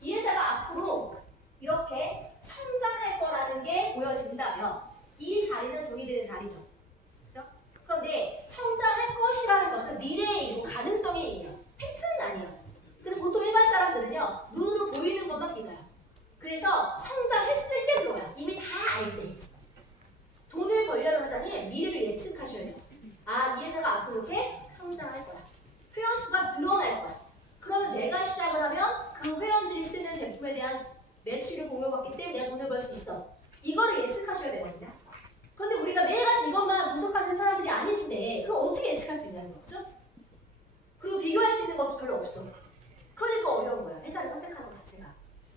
이 회사가 앞으로 이렇게 성장할 거라는 게 보여진다면 이 자리는 돈이 되는 자리죠. 그렇죠? 그런데 성장할 것이라는 것은 미래의 일이고 가능성의 일이에요. 팩트는 아니에요. 그래서 보통 일반 사람들은요, 눈으로 보이는 것만 믿어요. 그래서 성장했을 때 들어요. 이미 다 알 때. 돈을 벌려면 회사님 미래를 예측하셔야 돼요. 아, 이 회사가 앞으로 이렇게 성장할 거야. 회원 수가 늘어날 거야. 그러면 내가 시작을 하면 그 회원들이 쓰는 제품에 대한 매출을 공유받기 때문에 내가 돈을 벌 수 있어. 이거를 예측하셔야 되거든요. 그런데 우리가 매일같이 이것만 분석하는 사람들이 아니신데 그걸 어떻게 예측할 수 있냐는 거죠? 그리고 비교할 수 있는 것도 별로 없어. 그러니까 어려운 거예요. 회사를 선택하는 것 자체가.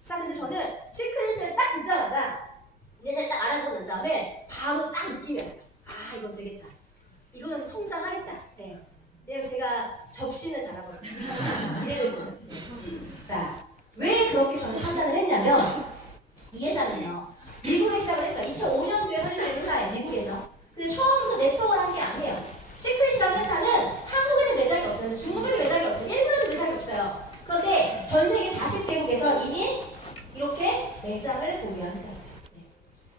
자, 근데 저는 시크릿을 딱 듣자마자 얘를 딱 알아보고 난 다음에 바로 딱 느낌이 왔어요. 아, 이거 되겠다. 이거는 성장하겠다. 네. 왜냐면 제가 접시는 잘하거든요. 이래도. 자, 왜 그렇게 저는 판단을 했냐면 이 회사는요. 미국에 시작을 했어요. 2005년도에 설립된 회사예요. 미국에서. 근데 처음부터 네트워크를 한 게 아니에요. 시크릿이라는 회사는 한국에는 매장이 없어요. 중국에는 매장이 없어요. 일본에도 매장이 없어요. 그런데 전 세계 40개국에서 이미 이렇게 매장을 보유한 회사였어요. 네.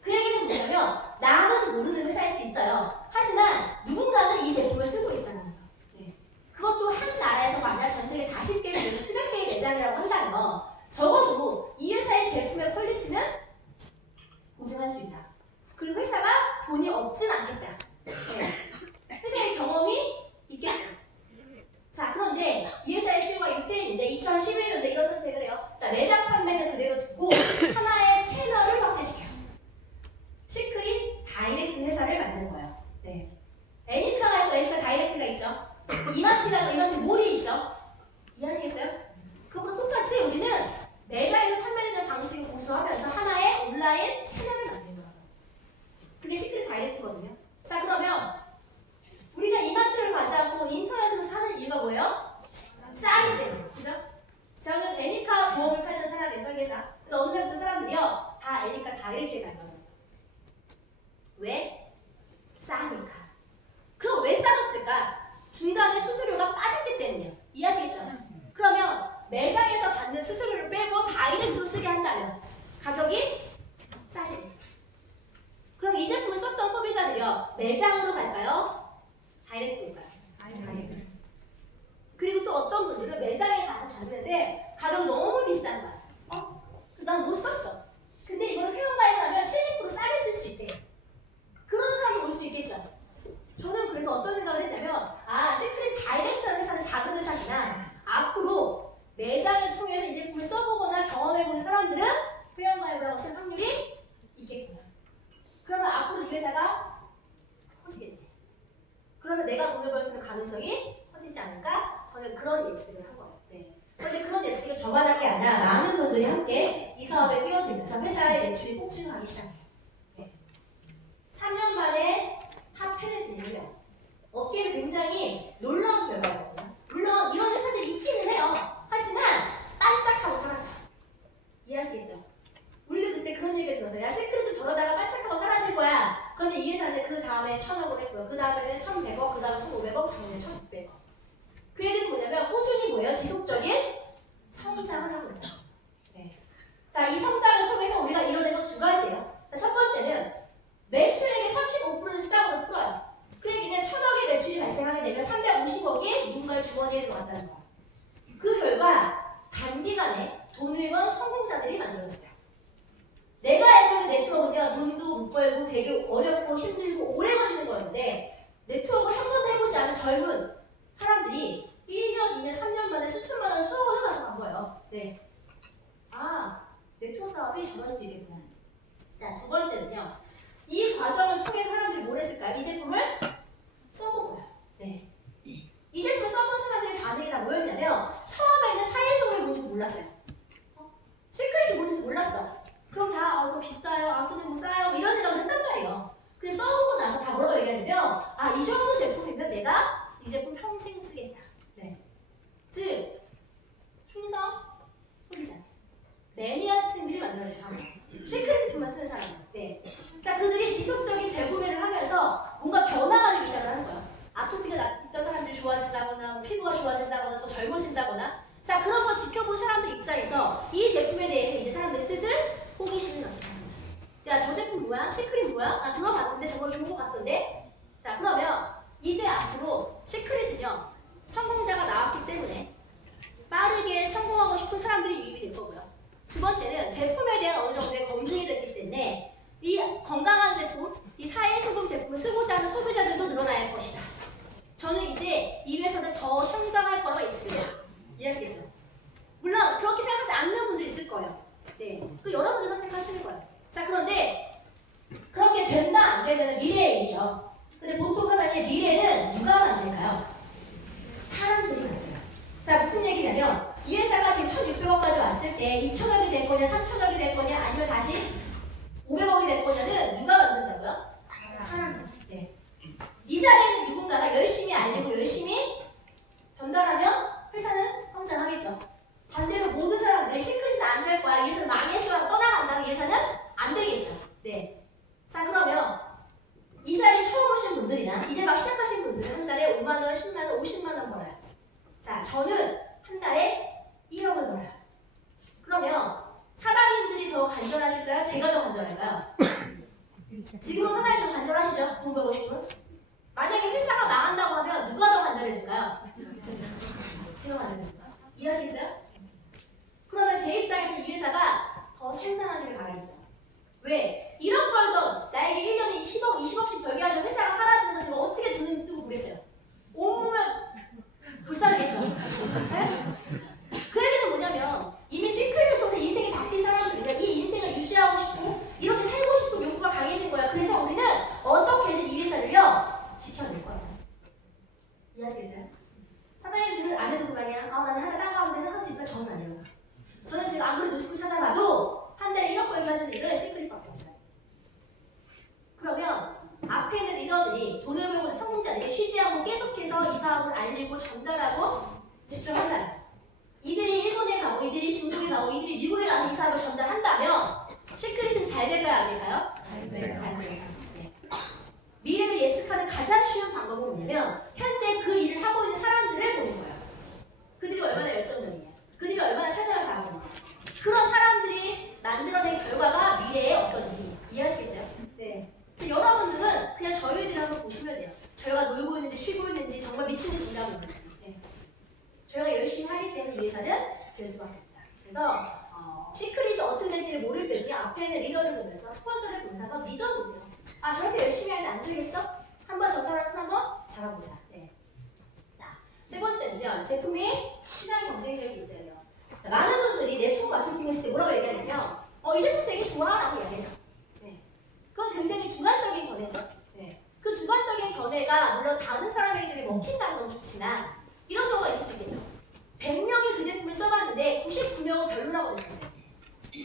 그 얘기는 뭐냐면 남은 모르는 회사일 수 있어요. 하지만 누군가는 이 제품을 쓰고 있다는 거예요. 네. 그것도 한 나라에서가 아니라 전 세계 40개국에서 수백 개의 매장이라고 한다는 거. 적어도 이 회사의 제품의 퀄리티는 보증할 수 있다. 그리고 회사가 돈이 없진 않겠다. 네. 회사의 경험이 있겠다. 자, 그런데 이 회사의 실무가 6대인데 2011년도에 이런 선택을 해요. 자, 매장 판매는 그대로 두고 하나의 채널을 확대시켜요. 시크릿 다이렉트 회사를 만든 거예요. 네. 애니카가 있고 애니카 다이렉트가 있죠. 이마트라고 이마트 몰이 있죠. 이해하시겠어요? 그것과 똑같이 우리는 매장에서 판매되는 방식을 고수하면서 하나의 온라인 채널을 만든 거예요. 그게 시크릿 다이렉트거든요. 자, 그러면 우리가 이마트를 가지 않고 인터넷으로 사는 이유가 뭐예요? 싸기 때문에. 그죠? 저는 애니카 보험을 팔던 사람이에요, 설계사. 근데 어느 날부터 사람들이요, 다 애니카 다이렉트에 가요. 왜? 싸니까. 그럼 왜 싸졌을까? 중간에 수수료가 빠졌기 때문이에요. 이해하시겠죠? 그러면 매장에서 받는 수수료를 빼고 다이렉트로 쓰게 한다면 가격이 싸지겠죠. 그럼 이 제품을 썼던 소비자들이요, 매장으로 갈까요? 다이렉트로 갈까요? 다이렉트. 그리고 또 어떤 분들은 매장에 가서 봤는데 가격이 너무 비싼 거야. 난 못 썼어. 근데 이거는 회원가입하면 70% 싸게 쓸 수 있대. 그런 사람이 올 수 있겠죠. 저는 그래서 어떤 생각을 했냐면, 아, 시크릿 다이렉트라는 회사는 작은 회사지만 앞으로 매장을 통해서 이 제품을 써보거나 경험해보는 사람들은 회원가입을 하고 쓸 확률이 있겠구나. 그러면 앞으로 이 회사가 커지겠네. 그러면 내가 돈을 벌 수 있는 가능성이 커지지 않을까? 저는 그런 예측을 한 거예요. 네. 그런데 그런 예측을 저만 한 게 아니라 많은 분들이 함께 이 사업에 뛰어들면서 회사의 매출이 폭증하기 시작해요. 네. 3년 만에 탑 10에 진입해요. 업계는 굉장히 놀라운 결과거든요. 물론 이런 회사들이 있기는 해요. 하지만 반짝하고 사라져요. 이해하시겠죠? 우리도 그때 그런 얘기를 들었어요. 야, 시크릿도 저러다가 반짝하고 사라질 거야. 그런데 이 회사는 그 다음에 1,000억을 했고요. 그 다음에 1,100억, 그 다음에 1,500억, 작년에 1,600억. 그 얘기는 뭐냐면 꾸준히 뭐예요? 지속적인 성장을 하고 있다. 네. 자, 이 성장을 통해서 우리가 이뤄낸 건 두 가지예요. 자, 첫 번째는 매출액의 35%는 수당으로 풀어요. 그 얘기는 1,000억의 매출이 발생하게 되면 350억이 누군가의 주머니에 들어간다는 거예요. 그 결과 단기간에 돈을 번 성공자들이 만들어졌어요. 내가 알고 있는 네트워크는요, 돈도 못 벌고 되게 어렵고 힘들고 오래 걸리는 거였는데 네트워크를 한 번도 해보지 않은 젊은 사람들이 1년, 2년, 3년 만에 수천만 원 수억을 해가지고 간 거예요. 네. 아, 네트워크 사업이 저럴 수도 있겠구나. 자, 두 번째는요. 이 과정을 통해 사람들이 뭘 했을까요? 이 제품을 써본 거예요. 네. 이 제품을 써본 사람들의 반응이 다 뭐였냐면 처음에는 사일종이 뭔지도 몰랐어요. 시크릿이 뭔지도 몰랐어. 그럼 다 이거 비싸요, 돈이 뭐 싸요 이런 생각을 했단 말이에요. 그래서 써보고 나서 다 뭐라고 얘기하냐면 아, 이 정도 제품이면 내가 이 제품 평생 쓰겠다. 네. 즉 충성 소비자 매니아층들이 만들어진 시크릿 제품만 쓰는 사람들. 네. 자, 그들이 지속적인 재구매를 하면서 뭔가 변화가 되기 시작을 하는 거예요. 아토피가 있던 사람들이 정말 좋은 것 같던데? 자, 그러면 이제 앞으로 시크릿은요, 성공자가 나왔기 때문에 빠르게 성공하고 싶은 사람들이 유입이 될 거고요. 두 번째는 제품에 대한 어느 정도의 검증이 됐기 때문에 이 건강한 제품, 이 사회소금 제품을 쓰고자 하는 소비자들도 늘어나야 할 것이다. 저는 이제 이 회사를 더 성장할 거라고 예측해요. 이해하시겠죠? 물론 그렇게 생각하지 않는 분도 있을 거예요. 네, 그 여러분들 선택하시는 거예요. 자, 그런데 그렇게 된다 안 되면 미래의 일이죠. 근데 보통 사람의 미래는 누가 만들까요? 사람들이 만들어요. 자, 무슨 얘기냐면 이 회사가 지금 1,600억까지 왔을 때 2,000억이 될 거냐, 3,000억이 될 거냐, 아니면 다시 500억이 될 거냐는 누가 만든다고요? 사람들. 네. 이 자리에 있는 누군가가 열심히 알리고 열심히 전달하면 회사는 성장하겠죠. 반대로 모든 사람들이 시크릿은 안 될 거야, 이 회사는 망했어, 떠나간다면 이 회사는 안 되겠죠. 네. 자, 그러면 이 자리에 처음 오신 분들이나 이제 막 시작하신 분들은 한 달에 5만 원, 10만 원, 50만 원 벌어요. 자, 저는 한 달에 1억을 벌어요. 그러면 사장님들이 더 간절하실까요? 제가 더 간절할까요? 지금은 사장님 더 간절하시죠? 돈 벌고 싶은? 만약에 회사가 망한다고 하면 누가 더 간절해질까요? 제가 간절해질까요? 이해하시겠어요? 그러면 제 입장에서 이 회사가 더 성장하기를 바라겠죠. 왜? 1억 벌던 나에게 1년에 10억, 20억씩 벌게 하는 회사가 사라지는 걸 제가 어떻게 눈을 뜨고 보겠어요? 온몸을 불사르겠죠. 네? 그 얘기는 뭐냐면 이미 시크릿을 통해서 인생이 바뀐 사람들이니까 이 인생을 유지하고 싶고 이렇게 살고 싶은 욕구가 강해진 거야. 그래서 우리는 어떻게든 이 회사를요 지켜낼 거야. 이해하시겠어요? 사장님들은 안 해도 그만이야. 나는 하나 딴 거 하면 되는 할 수 있어. 저는 안 해요. 저는 지금 아무리 노시고 찾아봐도 한 달에 1억 벌기 하는 일을 시크릿밖에 없어요. 그러면 앞에 있는 리더들이 돈을 벌고 있는 성공자들이 쉬지 않고 계속해서 이 사업을 알리고 전달하고 집중한다. 이들이 일본에 가고 이들이 중국에 가고 이들이 미국에 가서 이 사업을 전달한다면 시크릿은 잘 될까요? 안 될까요? 잘 돼요. 네. 미래를 예측하는 가장 쉬운 방법은 뭐냐면 현재 그 일을 하고 있는 사람들을 보는 거예요. 그들이 얼마나 열정적이냐, 그들이 얼마나 최선을 다하고 있냐. 그런 사람들이 만들어낸 결과가 미래의 어떤 일이 이해하시겠어요? 네. 여러분들은 그냥 저희들을 한번 보시면 돼요. 저희가 놀고 있는지 쉬고 있는지 정말 미친 듯이 일하고 있는지. 네. 저희가 열심히 하기 때문에 이 회사는 될 수밖에 없다. 그래서 시크릿이 어떻게 될지를 모를 때는 앞에 있는 리더를 보면서 스폰서를 보면서 믿어보세요. 아, 저렇게 열심히 하는데 안 되겠어? 한번 저 사람 한번 잡아보자. 네. 자, 세 번째는요. 제품이 시장 경쟁력이 있어야 돼요. 자, 많은 분들이 네트워크 마케팅 했을 때 뭐라고 얘기하냐면 이 제품 되게 좋아라고 얘기해요. 네. 그건 굉장히 주관적인 견해죠. 네. 그 주관적인 견해가 물론 다른 사람에게 먹힌다는 건 좋지만 이런 경우가 있을 수 있겠죠. 100명이 그 제품을 써봤는데 99명은 별로라고 느꼈어요.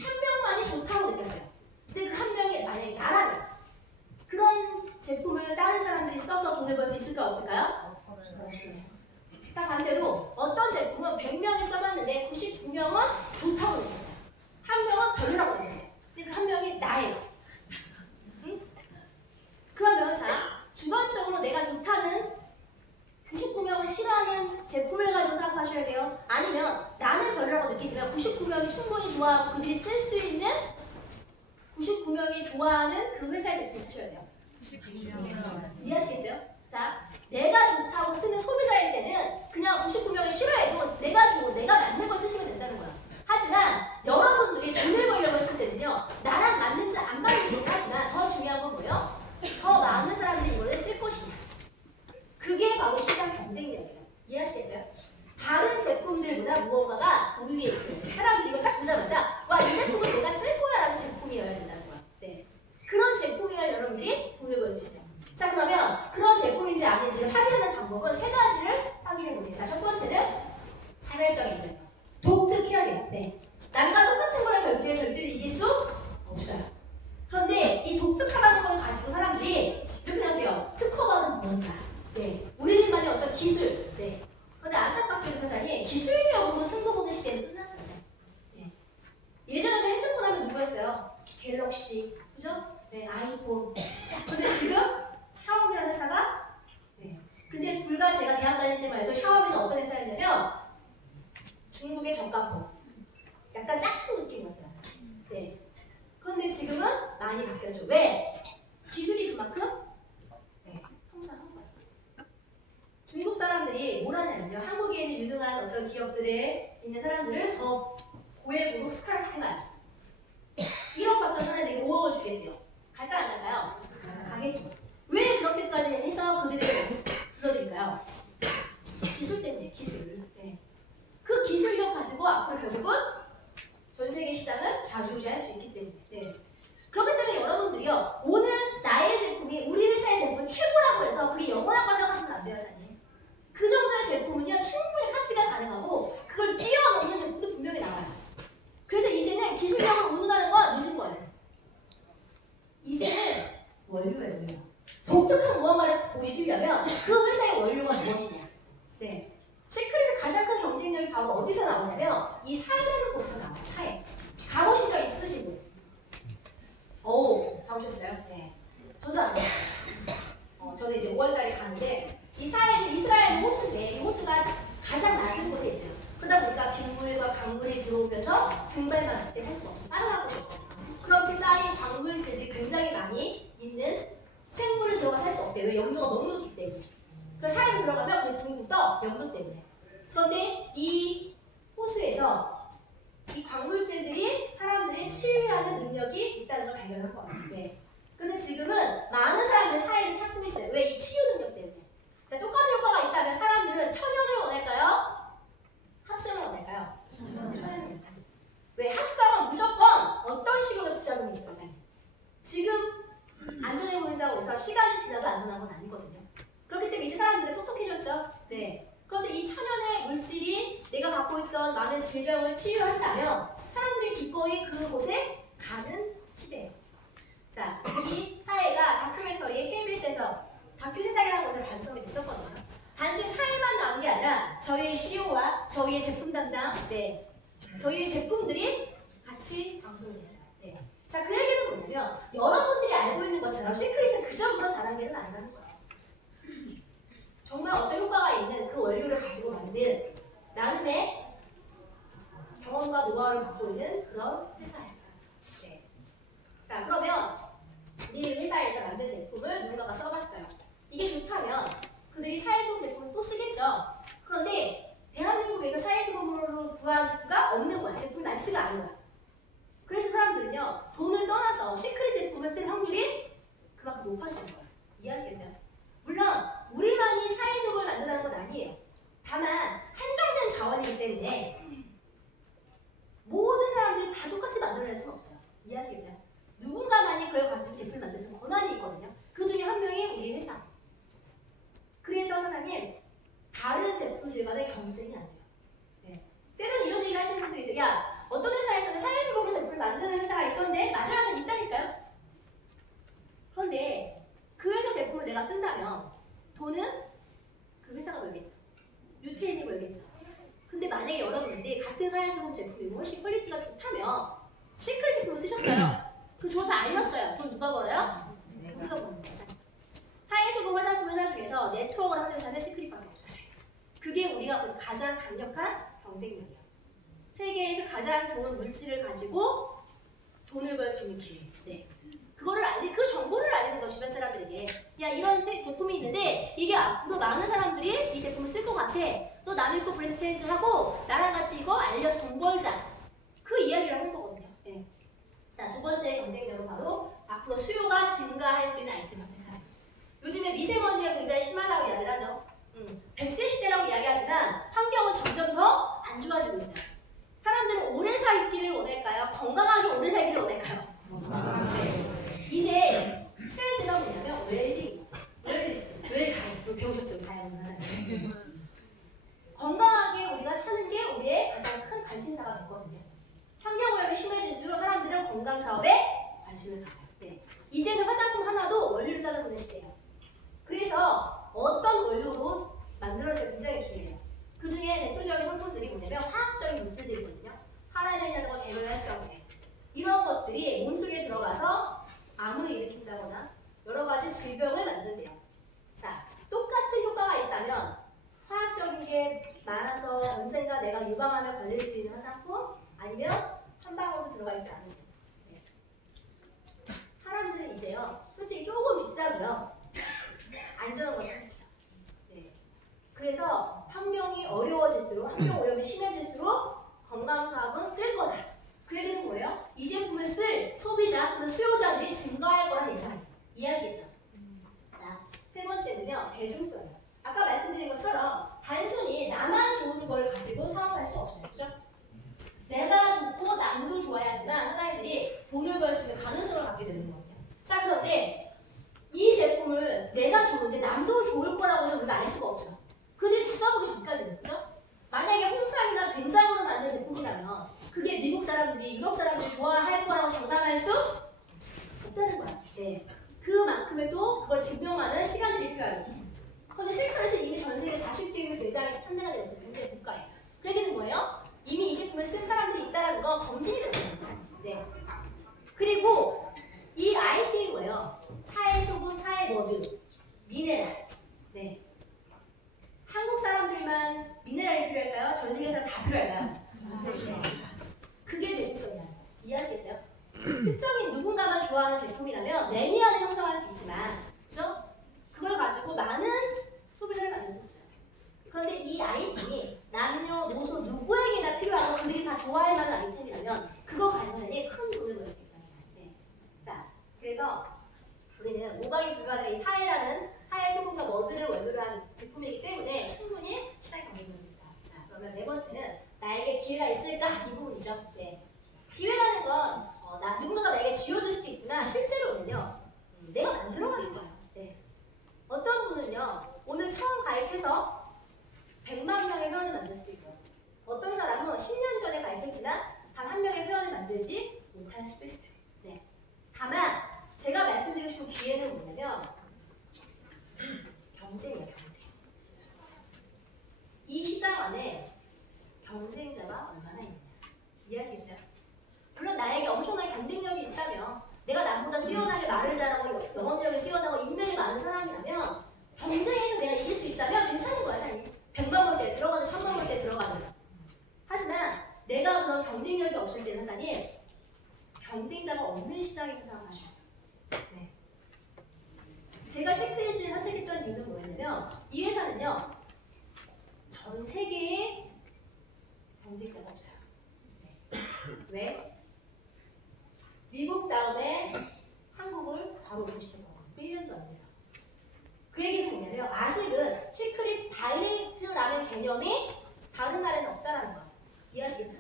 한 명만이 좋다고 느꼈어요. 근데 그 한 명이 만약에 나라면 그런 제품을 다른 사람들이 써서 돈을 벌 수 있을까 없을까요? 딱 반대로 어떤 제품은 100명이 써봤는데 99명은 좋다고 느꼈어요. 한 명은 별로라고 느꼈어요. 근데 그 한 명이 나예요. 응? 그러면 자, 주관적으로 내가 좋다는 99명을 싫어하는 제품을 가지고 생각하셔야 돼요. 아니면 나는 별로라고 느끼지만 99명이 충분히 좋아하고 그들이 쓸 수 있는 99명이 좋아하는 그 회사의 제품을 쓰셔야 돼요. 99명. 이해하시겠어요? 자, 내가 좋다고 쓰는 소비자일 때는 그냥 99명이 싫어해도 내가 좋은, 내가 맞는 걸 쓰시면 된다는 거야. 하지만 여러분들이 돈을 벌려고 했을 때는요, 나랑 맞는지 안 맞는지 모르지만 더 중요한 건 뭐예요? 더 많은 사람들이 이걸 쓸 것이냐. 그게 바로 시장 경쟁력이에요. 이해하시겠어요? 다른 제품들보다 무언가가 우위에 있어요. 사람들이 이걸 딱 보자마자 와, 이 제품은 내가 쓸 거야 라는 제품이어야 된다는 거야. 네. 그런 제품이어야 여러분들이 돈을 벌 수 있어요. 자, 그러면 유능한 어떤 기업들에 있는 사람들을 더 고액으로 스카우트 해놔요. 1억 받던 사람에게 5억을 주겠대요. 갈까요, 안 갈까요? 가겠죠. 왜 그렇게까지 해서 그들을 불러드릴까요? 기술 때문에, 기술. 네. 그 기술력 가지고 앞으로 결국은 전 세계 시장을 좌지우지할 수 있기 때문에. 네. 그렇기 때문에 여러분들이요, 오늘 나의 제품이 우리 회사의 제품 최고라고 해서 그게 영원한 과정 하시면 안 돼요, 사장님. 그 정도의 제품은요, 충분히 카피가 가능하고 그걸 뛰어넘는 제품도 분명히 나와요. 그래서 이제는 기술력을 운운하는 건 늦은 거예요. 이제는 원료예요, 원료. 독특한 무언가를 보시려면 그 회사의 원료가 무엇이냐. 네. 시크릿의 가장 큰 경쟁력이 바로 어디서 나오냐면 이 사회라는 곳에서 나와요. 사회. 가보신 적 있으신 분? 오, 가보셨어요? 네. 저도 안 가봤어요. 저는 이제 5월달에 가는데 이 사회는 이스라엘 호수인데 이 호수가 가장 낮은 곳에 있어요. 그러다 보니까 빗물과 강물이 들어오면서 증발만 할 때 할 수가 없어요. 빠져나가고 있어요. 그렇게 쌓인 광물질이 굉장히 많이 있는 생물이 들어가 살 수 없대요. 왜? 염도가 너무 높기 때문에. 그래서 사회로 들어가면 그냥 둥둥 떠. 염도 때문에. 그런데 이 호수에서 이 광물질들이 사람들의 치유하는 능력이 있다는 걸 발견한 거예요. 네. 근데 지금은 많은 사람들이 사회를 찾고 있어요. 왜? 이 치유 능력 때문에. 자, 똑같은 효과가 있다면 사람들은 천연을 원할까요? 합성을 원할까요? 천연을. 왜? 합성은 무조건 어떤 식으로 부작용이 있어요, 사장님? 지금 안전해 보인다고 해서 시간이 지나도 안전한 건 아니거든요. 그렇기 때문에 이제 사람들은 똑똑해졌죠? 네. 그런데 이 천연의 물질이 내가 갖고 있던 많은 질병을 치유한다면 사람들이 기꺼이 그곳에 가는 시대예요. 자, 이 사회가 다큐멘터리 KBS에서 다큐 세상이라는 것을 방송이 됐었거든요. 단순히 사회만 나온 게 아니라 저희의 CEO와 저희의 제품 담당, 네, 저희의 제품들이 같이 방송이 됐어요. 네. 자, 그 얘기는 뭐냐면 여러분들이 알고 있는 것처럼 시크릿은 그저 그런 다단계는 아니라는 거예요. 정말 어떤 효과가 있는 그 원료를 가지고 만든 나름의 경험과 노하우를 갖고 있는 그런 회사예요. 네. 자, 그러면 이 회사에서 만든 제품을 누군가가 써봤어요. 이게 좋다면 그들이 사회소금 제품을 또 쓰겠죠. 그런데 대한민국에서 사회소금으로 구할 수가 없는 거야. 제품이 많지가 않은 거야. 그래서 사람들은요, 돈을 떠나서 시크릿 제품을 쓸 확률이 그만큼 높아지는 거예요. 이해하시겠어요? 물론 우리만이 사회소금을 만든다는 건 아니에요. 다만 한정된 자원이기 때문에 모든 사람들이 다 똑같이 만들어낼 수는 없어요. 이해하시겠어요? 누군가만이 그걸 가지고 제품을 만들 수 있는 권한이 있거든요. 그 중에 한 명이 우리 회사. 그래서 사장님, 다른 제품들과는 경쟁이 안 돼요. 네. 때로는 이런 얘기를 하시는 분도 있어요. 야, 어떤 회사에서는 사회소금으로 제품을 만드는 회사가 있던데 맞아요? 전 있다니까요? 그런데 그 회사 제품을 내가 쓴다면 돈은 그 회사가 벌겠죠. 유태인이 벌겠죠. 근데 만약에 여러분들이 같은 사회소금 제품이 훨씬 퀄리티가 좋다면 시크릿 제품을 쓰셨어요. 그 조사 알렸어요. 돈 누가 벌어요? 우리가 버는 거죠. 사회소금 화장품 회사 중에서 네트워크를 하는 회사는 시크릿밖에 없어요. 그게 우리가 가장 강력한 경쟁력이에요. 세계에서 가장 좋은 물질을 가지고 돈을 벌 수 있는 기회. 네. 그 정보를 알리는 거 주변 사람들에게. 야, 이런 제품이 있는데 이게 앞으로 많은 사람들이 이 제품을 쓸 것 같아. 너 남의 거 브랜드 체인지 하고 나랑 같이 이거 알려서 돈 벌자. 그 이야기를 하는 거거든요. 네. 자, 두 번째 경쟁력은 바로 앞으로 수요가 증가할 수 있는 아이템입니다. 요즘에 미세먼지가 굉장히 심하다고 이야기를 하죠. 100세 시대라고 이야기하지만 환경은 점점 더 안 좋아지고 있어요. 사람들은 오래 살기를 원할까요? 건강하게 오래 살기를 원할까요? 네. 이제 트렌드가 뭐냐면 웰빙, 웰리스, 웰가이, 배우셨죠? 다양한 하잖아요. 건강하게 우리가 사는 게 우리의 가장 큰 관심사가 됐거든요. 환경오염이 심해질수록 사람들은 건강 사업에 관심을 가져요. 네. 이제는 화장품 하나도 원료를 따져보는 시대예요. 그래서 어떤 원료로 만들어지가 굉장히 중요해요. 그 중에 대표적인 성분들이 뭐냐면 화학적인 물질들이거든요. 파라벤이라든가 계면활성제 이런 것들이 몸속에 들어가서 암을 일으킨다거나 여러 가지 질병을 만든대요. 자, 똑같은 효과가 있다면 화학적인 게 많아서 언젠가 내가 유방암에 걸릴 수 있는 화장품 아니면 한 방울도 들어가 있지 않은 제품. 네. 사람들은 이제요, 솔직히 조금 비싸고요, 안전한 걸 삽니다. 네. 그래서 환경이 어려워질수록 대중성이에요. 아까 말씀드린 것처럼 단순히 나만 좋은 걸 가지고 사업할 수 없어요. 그죠? 내가 좋고 남도 좋아야지만 사장님들이 돈을 벌 수 있는 가능성을 갖게 되는 거거든요. 자, 그런데 이 제품을 내가 좋은데 남도 좋을 거라고는 우리가 알 수가 없죠. 그들이 다 써보기 전까지는. 그죠? 만약에 홍삼이나 된장으로 만든 제품이라면 그게 미국 사람들이, 유럽 사람들이 좋아할 거라고 장담할 수 없다는 거야. 네. 그만큼의 또 그걸 증명하는 시간들이 필요하죠. 그런데 실제로 이미 전 세계 40개 매장에서 판매가 되는 굉장히 고가예요. 그 얘기는 뭐예요? 이미 이 제품을 쓴 사람들이 있다는 건 검증이 되는 거죠. 네. 그리고 이 아이템이 뭐예요? 차의 소금, 차의 머드, 미네랄. 네. 한국 사람들만 미네랄이 필요할까요? 전 세계 사람 다 필요할까요? 네. 그게 대중성이야. 이해하시겠어요? 특정인 누군가만 좋아하는 제품이라면 매니아를 형성할 수 있지만, 그죠? 그걸 가지고 많은 소비자를 만들 수 없어요. 그런데 이 아이템이 남녀, 노소 누구에게나 필요하고 그들이 다 좋아할 만한 아이템이라면 그거 가지고는 큰 돈을 벌 수 있다는 거예요. 네. 자, 그래서 우리는 모방이 불가능한 이 사의 소금과 머드를 원료로 한 제품이기 때문에 충분히 시장에 관계됩니다. 자, 그러면 네 번째는 나에게 기회가 있을까? 이 부분이죠. 네. 기회라는 건 누군가가 나에게 쥐어줄 수도 있지만 실제로는요, 내가 만들어가는 거예요. 네. 어떤 분은요, 오늘 처음 가입해서 100만 명의 회원을 만들 수도 있고요. 어떤 사람은 10년 전에 가입했지만 단 한 명의 회원을 만들지 못할 수도 있어요. 네. 다만 제가 말씀드리고 싶은 기회는 뭐냐면 경쟁이에요. 경쟁. 이 시장 안에 경쟁자가 얼마나 있느냐. 이해하시겠어요? 물론 나에게 엄청나게 경쟁력이 있다면 내가 남보다 뛰어나게 말을 잘하고 영업력이 뛰어나고 인맥이 많은 사람이라면 경쟁에서 내가 이길 수 있다면 괜찮은 거야. 사실 100만 번째 들어가는 1000만 번째 들어가는. 하지만 내가 그런 경쟁력이 없을 때는 사실 경쟁자가 없는 시장에서 생각하셔야 돼요. 네. 제가 시크릿을 선택했던 이유는 뭐였냐면 이 회사는요 전 세계에 경쟁자가 없어요. 네. 왜? 미국 다음에 한국을 바로 오시는 거예요. 1년도 안 돼서. 그 얘기는 뭐냐면 아직은 시크릿 다이렉트라는 개념이 다른 나라에는 없다는 거예요. 이해하시겠죠?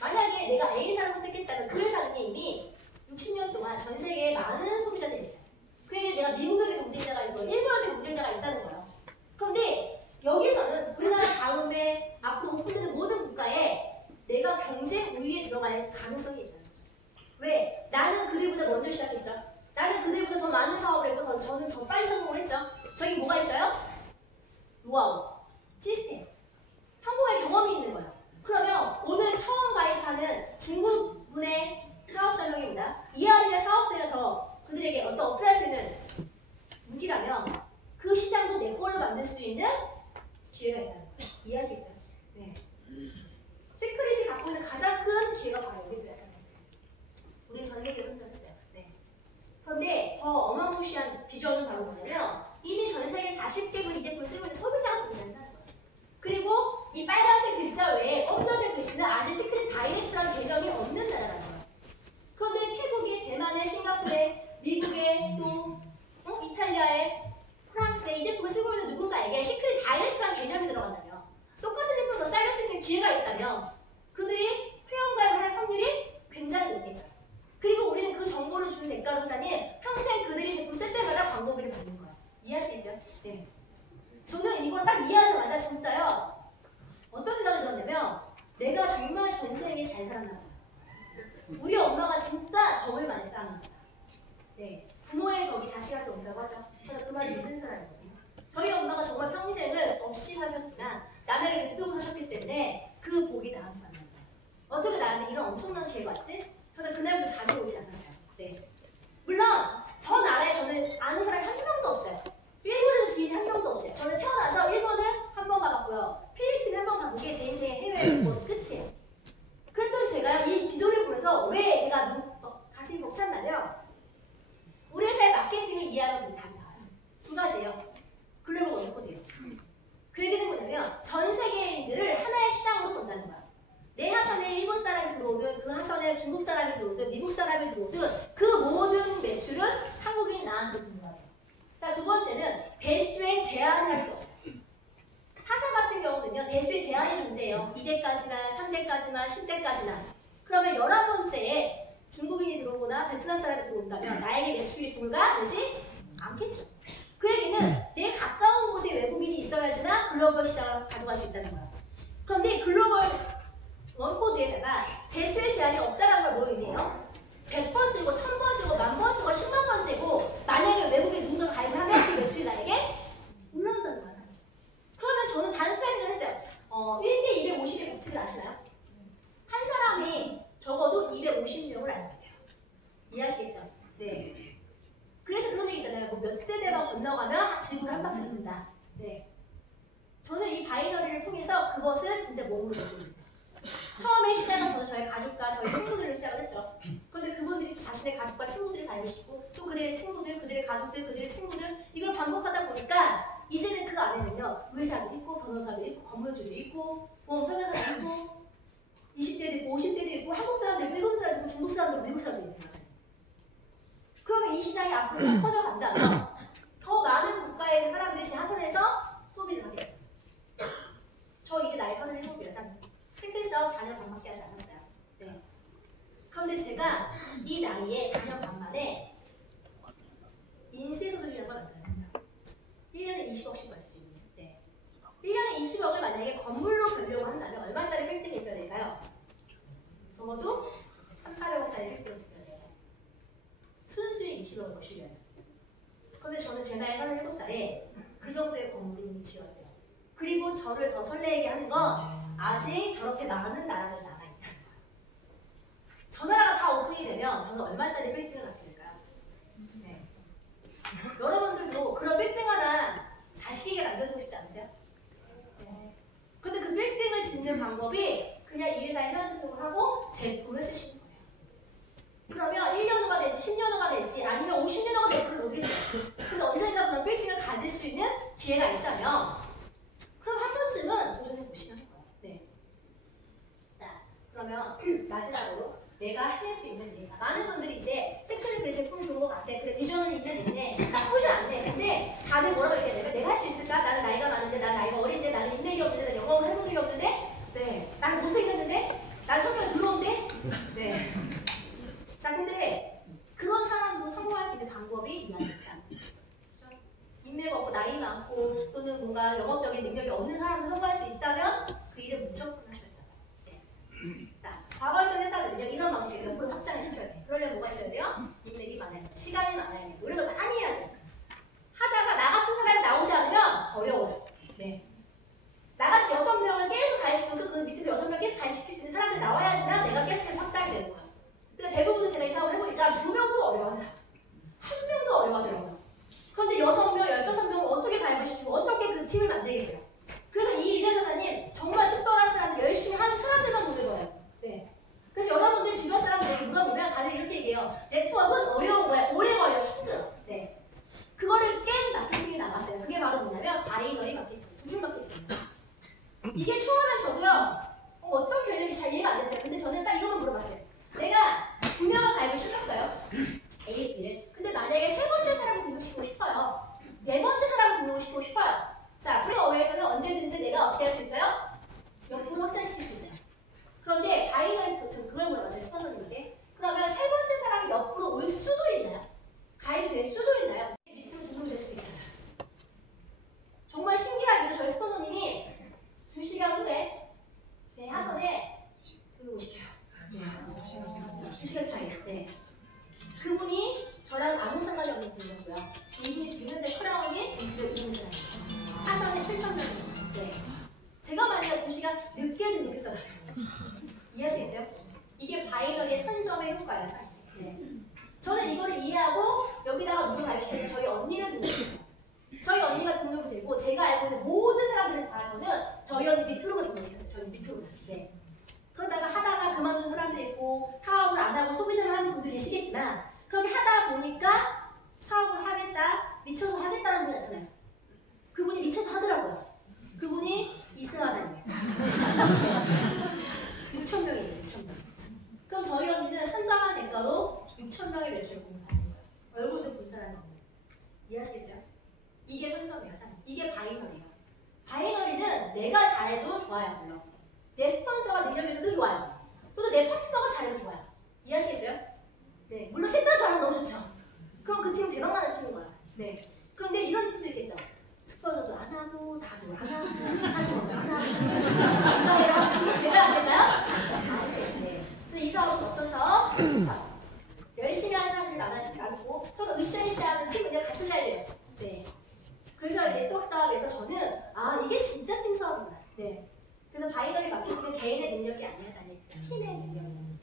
만약에 내가 A사를 선택했다면 그 회사는 이미 60년 동안 전 세계에 많은 소비자들이 있어요. 그게 내가 미국에게 경쟁자가 있고 일본에게 경쟁자가 있다는 거예요. 그런데 여기서는 우리나라 다음에 앞으로 오픈되는 모든 국가에 내가 경쟁 우위에 들어갈 가능성이 있다는 거죠. 왜? 나는 그들보다 먼저 시작했죠. 나는 그들보다 더 많은 사업을 했고 저는 더 빨리 성공을 했죠. 저기 뭐가 있어요? 노하우, 시스템, 성공의 경험이 있는 거예요. 그러면 오늘 처음 가입하는 중국분의 사업 설명입니다. 이하리의 사업자가 더 그들에게 어떤 어필할 수 있는 무기라면 그 시장도 내 걸로 만들 수 있는 기회가 있다는 거예요. 이해하시겠어요? 네. 시크릿이 갖고 있는 가장 큰 기회가 바로 여기 있어요. 우리 전 세계에 선전했어요. 네. 그런데 더 어마무시한 비전은 바로 뭐냐면 이미 전 세계 40개국 이 제품을 쓰고 있는 소비자가 존재한다는 거예요. 그리고 이 빨간색 글자 외에 검정색 글씨는 아직 시크릿 다이렉트라는 개념이 없는 나라라는 거예요. 그런데 태국에, 대만에, 싱가포르에, 미국에, 또 이탈리아에, 프랑스에 이 제품을 쓰고 있는 누군가에게 시크릿 다이렉트라는 개념이 들어간다면 똑같은 제품을 더 싸게 쓸 수 있는 기회가 있다면 그들이 회원가입을 할 확률이 굉장히 높겠죠. 그리고 우리는 그 정보를 주는 대가로다니 평생 그들이 제품 쓸 때마다 광고비를 받는 거예요. 이해하시겠어요? 네. 저는 이걸 딱 이해하자마자 진짜요. 어떤 생각이 들었냐면 내가 정말 전 세계에 잘 살았나 봐요. 우리 엄마가 진짜 덕을 많이 쌓았나 봐요. 네. 부모의 덕이 자식한테 온다고 하죠. 저는 그 말이 믿는 사람이거든요. 저희 엄마가 정말 평생을 없이 사셨지만 남에게 베풀고 사셨기 때문에 그 복이 나한테 왔나 봐요. 어떻게 나한테 이런 엄청난 기회가 왔지? 저는 그날부터 잠이 오지 않았어요. 네. 물론 저 나라에 저는 아는 사람이 한 명도 없어요. 일본에서 지인이 한 명도 없어요. 저는 태어나서 일본을 한 번 가봤고요. 필리핀을 한 번 가본 게 제 인생의 해외여행 끝이에요. 그랬더니 제가 이 지도를 보면서 왜 제가 가슴이 벅찼냐면 우리 회사의 마케팅을 이해하는 분이 답이 나와요. 두 가지예요. 글로벌 원코드예요. 그 얘기는 뭐냐면 전 세계인들을 하나의 시장으로 본다는 거야. 내 하선에 일본 사람이 들어오든 그 하선에 중국 사람이 들어오든 미국 사람이 들어오든 그 모든 매출은 한국인 나한테 들어가요. 자, 두 번째는 대수의 제한이라는 게 없어요. 타사 같은 경우는요, 대수의 제한이 존재해요. 2대까지만, 3대까지만, 10대까지만. 그러면 11번째에 중국인이 들어오거나 베트남 사람이 들어온다면 나에게 매출이 불가되지 않겠죠. 그 얘기는 내 가까운 곳에 외국인이 있어야지나 글로벌 시장을 가져갈 수 있다는 거야. 그런데 글로벌 원코드에다가 대수의 제한이 없다는 걸 뭘 의미해요? 100번째고 1000번째고 10,000번째고 100,000번째고 만약에 외국에 누군가 가입을 하면 그 매출이 나에게 올라온다는 거죠. 그러면 저는 단순하게 생각을 했어요. 1대 250의 법칙을 아시나요? 한 사람이 적어도 250명을 알게 돼요. 이해하시겠죠? 네. 그래서 그런 얘기 있잖아요. 뭐 몇 대대만 건너가면 지구를 한 바퀴 돈다. 네. 저는 이 바이너리를 통해서 그것을 진짜 몸으로 느끼고 있어요. 처음에 시작은 저희 가족과 저희 친구들로 시작을 했죠. 그런데 그분들이 또 자신의 가족과 친구들을 다니시고 또 그들의 친구들, 그들의 가족들, 그들의 친구들 이걸 반복하다 보니까 이제는 그 안에는요. 의사도 있고 변호사도 있고 건물주도 있고 보험 설계사도 있고 20대도 있고 50대도 있고 한국 사람도 있고 일본 사람도 있고 중국 사람도 있고 미국 사람도 있고 그러면 이 시장이 앞으로 더 커져간다면 더 많은 국가에 있는 사람들이 제 하선에서 소비를 하게 돼요. 저 이제 나이 37이라서 싱글스아웃 4년 반밖에 하지 않았어요. 네. 그런데 제가 이 나이에 4년 반 만에 인쇄소득이라는 걸 만들었어요. 1년에 20억씩 벌 수 있는. 네. 1년에 20억을 만약에 건물로 벌려고 한다면 얼마짜리 빌딩이 있어야 될까요? 적어도 3,400억짜리 빌딩이 있어야 돼요. 순수익 20억을 버시려면. 그런데 저는 제 나이 37살에 그 정도의 건물이 이미 지었어요. 그리고 저를 더 설레게 하는 건 아직 저렇게 많은 나라들이 남아있다는 거예요. 저 나라가 다 오픈이 되면 저는 얼마짜리 빌딩을 갖게 될까요? 네. 여러분들도 그런 빌딩 하나 자식에게 남겨주고 싶지 않으세요? 네. 근데 그 빌딩을 짓는 방법이 그냥 이 회사에 회원등록을 하고 제품을 쓰시는 거예요. 그러면 1년 후가 될지 10년 후가 될지 아니면 50년 후가 될지 모르겠어요. 그래서 언젠가 그런 빌딩을 가질 수 있는 기회가 있다면 그럼 한 번쯤은 도전해 보시는 거예요. 네. 자, 그러면 마지막으로 내가 해낼 수 있는 일. 많은 분들이 이제 책들을 그래 제품 좋은 것 같아. 그래 비전은 있는데 나쁘지 않네. 근데 다들 뭐라고 얘기하냐면 내가 할 수 있을까? 나는 나이가 많은데, 나는 나이가 어린데, 나는 인맥이 없는데, 나는 영어를 해본 적이 없는데, 네. 나는 못생겼는데, 나는 성격이 더러운데, 네. 자, 근데 그런 사람도 성공할 수 있는 방법이 이 안에 있다. 인맥 없고 나이 많고 또는 뭔가 영업적인 능력이 없는 사람도 성공할 수 있다면 그 일을 무조건 하셔야 돼요. 네. 자, 과거했던 회사들은요 이런 방식으로 옆으로 확장을 시켜야 돼요. 그러려면 뭐가 있어야 돼요? 인맥이 많아야 돼요. 시간이 많아야 돼요. 노력을 많이 해야 돼요. 하다가 나 같은 사람이 나오지 않으면 어려워요. 네. 나같이 6명을 계속 가입시키고 그 밑에서 6명 계속 가입시킬 수 있는 사람들이 나와야지만 내가 계속해서 확장이 되는 거예요. 근데 대부분 제가 이 사업을 해보니까 2명도 어려워하더라고요. 1명도 어려워하더라고요. 그런데 6명, 15명을 어떻게 가입을 시키고 어떻게 그 팀을 만들겠어요? 그래서 이 이대사사님 정말 특별한 사람들, 열심히 하는 사람들만 보는 거예요. 네. 그래서 여러분들 주변 사람들이 물어보면 다들 이렇게 얘기해요. 네트워크는 어려운 거야. 오래 걸려. 힘들어. 네. 그거를 깬 마케팅이 나왔어요. 그게 바로 뭐냐면 바이너리 마케팅, 두줄 마케팅입니다. 이게 처음에 저도요. 어떤 개념이 잘 이해가 안 됐어요. 근데 저는 딱 이것만 물어봤어요. 내가 2명을 가입을 시켰어요. A, B를. 근데 만약에 세 번째 사람을 등록시키고 싶어요. 네 번째 사람을 등록시키고 싶어요. 자, 프리 어웨이에서는 언제든지 내가 어떻게 할 수 있어요? 옆으로 확장시킬 수 있어요. 그런데 바이너리에서 저 그걸 물어봤어요. 스폰서님에게. 그러면 세 번째 사람이 옆으로 올 수도 있나요? 가입이 될 수도 있나요? 밑으로 등록될 수도 있어요. 정말 신기하게도 저희 스폰서님이 2시간 후에 제 하선에 들어오시켜요. 2시간 차이. 네. 그분이 저랑 아무 상관이 없는 분이었고요. 이분이 지금 현재 크라운이 인수를 이루는 사람이에요. 하선에 7,000명. 네. 제가 만약 2시간 늦게 등록했더라고요. 이해하시겠어요? 이게 바이너리의 선점의 효과예요. 네. 저는 이거를 이해하고 여기다가 누굴 가입시키면 저희 언니를 등록했어요. 저희 언니가 등록이 되고 제가 알고 있는 모든 사람들을 다 저는 저희 언니 밑으로만 등록시켰어요. 저희 밑으로. 네. 그러다가 하다가 그만둔 사람도 있고 사업을 안 하고 소비자를 하는 분들이 계시겠지만 그렇게 하다 보니까 사업을 하겠다, 미쳐서 하겠다는 분이 나타나요. 그분이 미쳐서 하더라고요. 그분이 이승하다니에요. 6,000명이 있어요. 6,000명. 그럼 저희 언니는 선정한 대가로 6,000명의 매출을 공부하는 거예요. 얼굴도 본 사람이 없는. 이해하시겠어요? 이게 순서입니다. 이게 바이너리예요. 바이너리는 내가 잘해도 좋아요. 물론. 내 스폰서가 능력이 있어도 좋아요. 또 내 파트너가 잘해도 좋아요. 이해하시겠어요? 네. 물론 셋 다 잘하면 너무 좋죠. 그럼 그 팀은 대박나는 팀인 거야. 네. 그런데 이런 팀도 있겠죠. 스폰서도 안 하고, 다도 안 하고, 한쪽도 안 하고, 이랑 될까요? 안 될까요? 네. 그래서 이 사업은 어떤 사업? 열심히 하는 사람들이 많아지지 않고 서로 으쌰으쌰하는 팀은요 같이 잘 돼요. 네. 그래서 이제 네트워크 사업에서 저는 이게 진짜 팀 사업이구나. 네. 그래서 바이너리 마케팅은 개인의 능력이 아니라 팀의 능력이에요.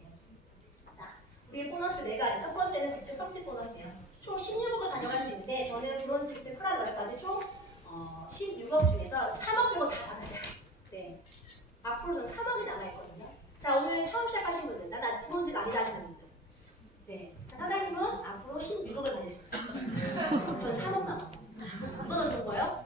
자, 우리 보너스 4가지. 첫 번째는 직접 성취 보너스예요. 총 16억을 가져갈 수 있는데 저는 브론즈부터 프라이머까지 총 16억 중에서 3억 빼고 다 받았어요. 네. 앞으로 저는 3억이 남아있거든요. 자, 오늘 처음 시작하신 분들, 난 아직 브론즈가 아니라 하시는 분들. 네. 자, 사장님은 앞으로 16억을 받을 수 있어요. 저는 3억 남았어요. 누가 준 거예요?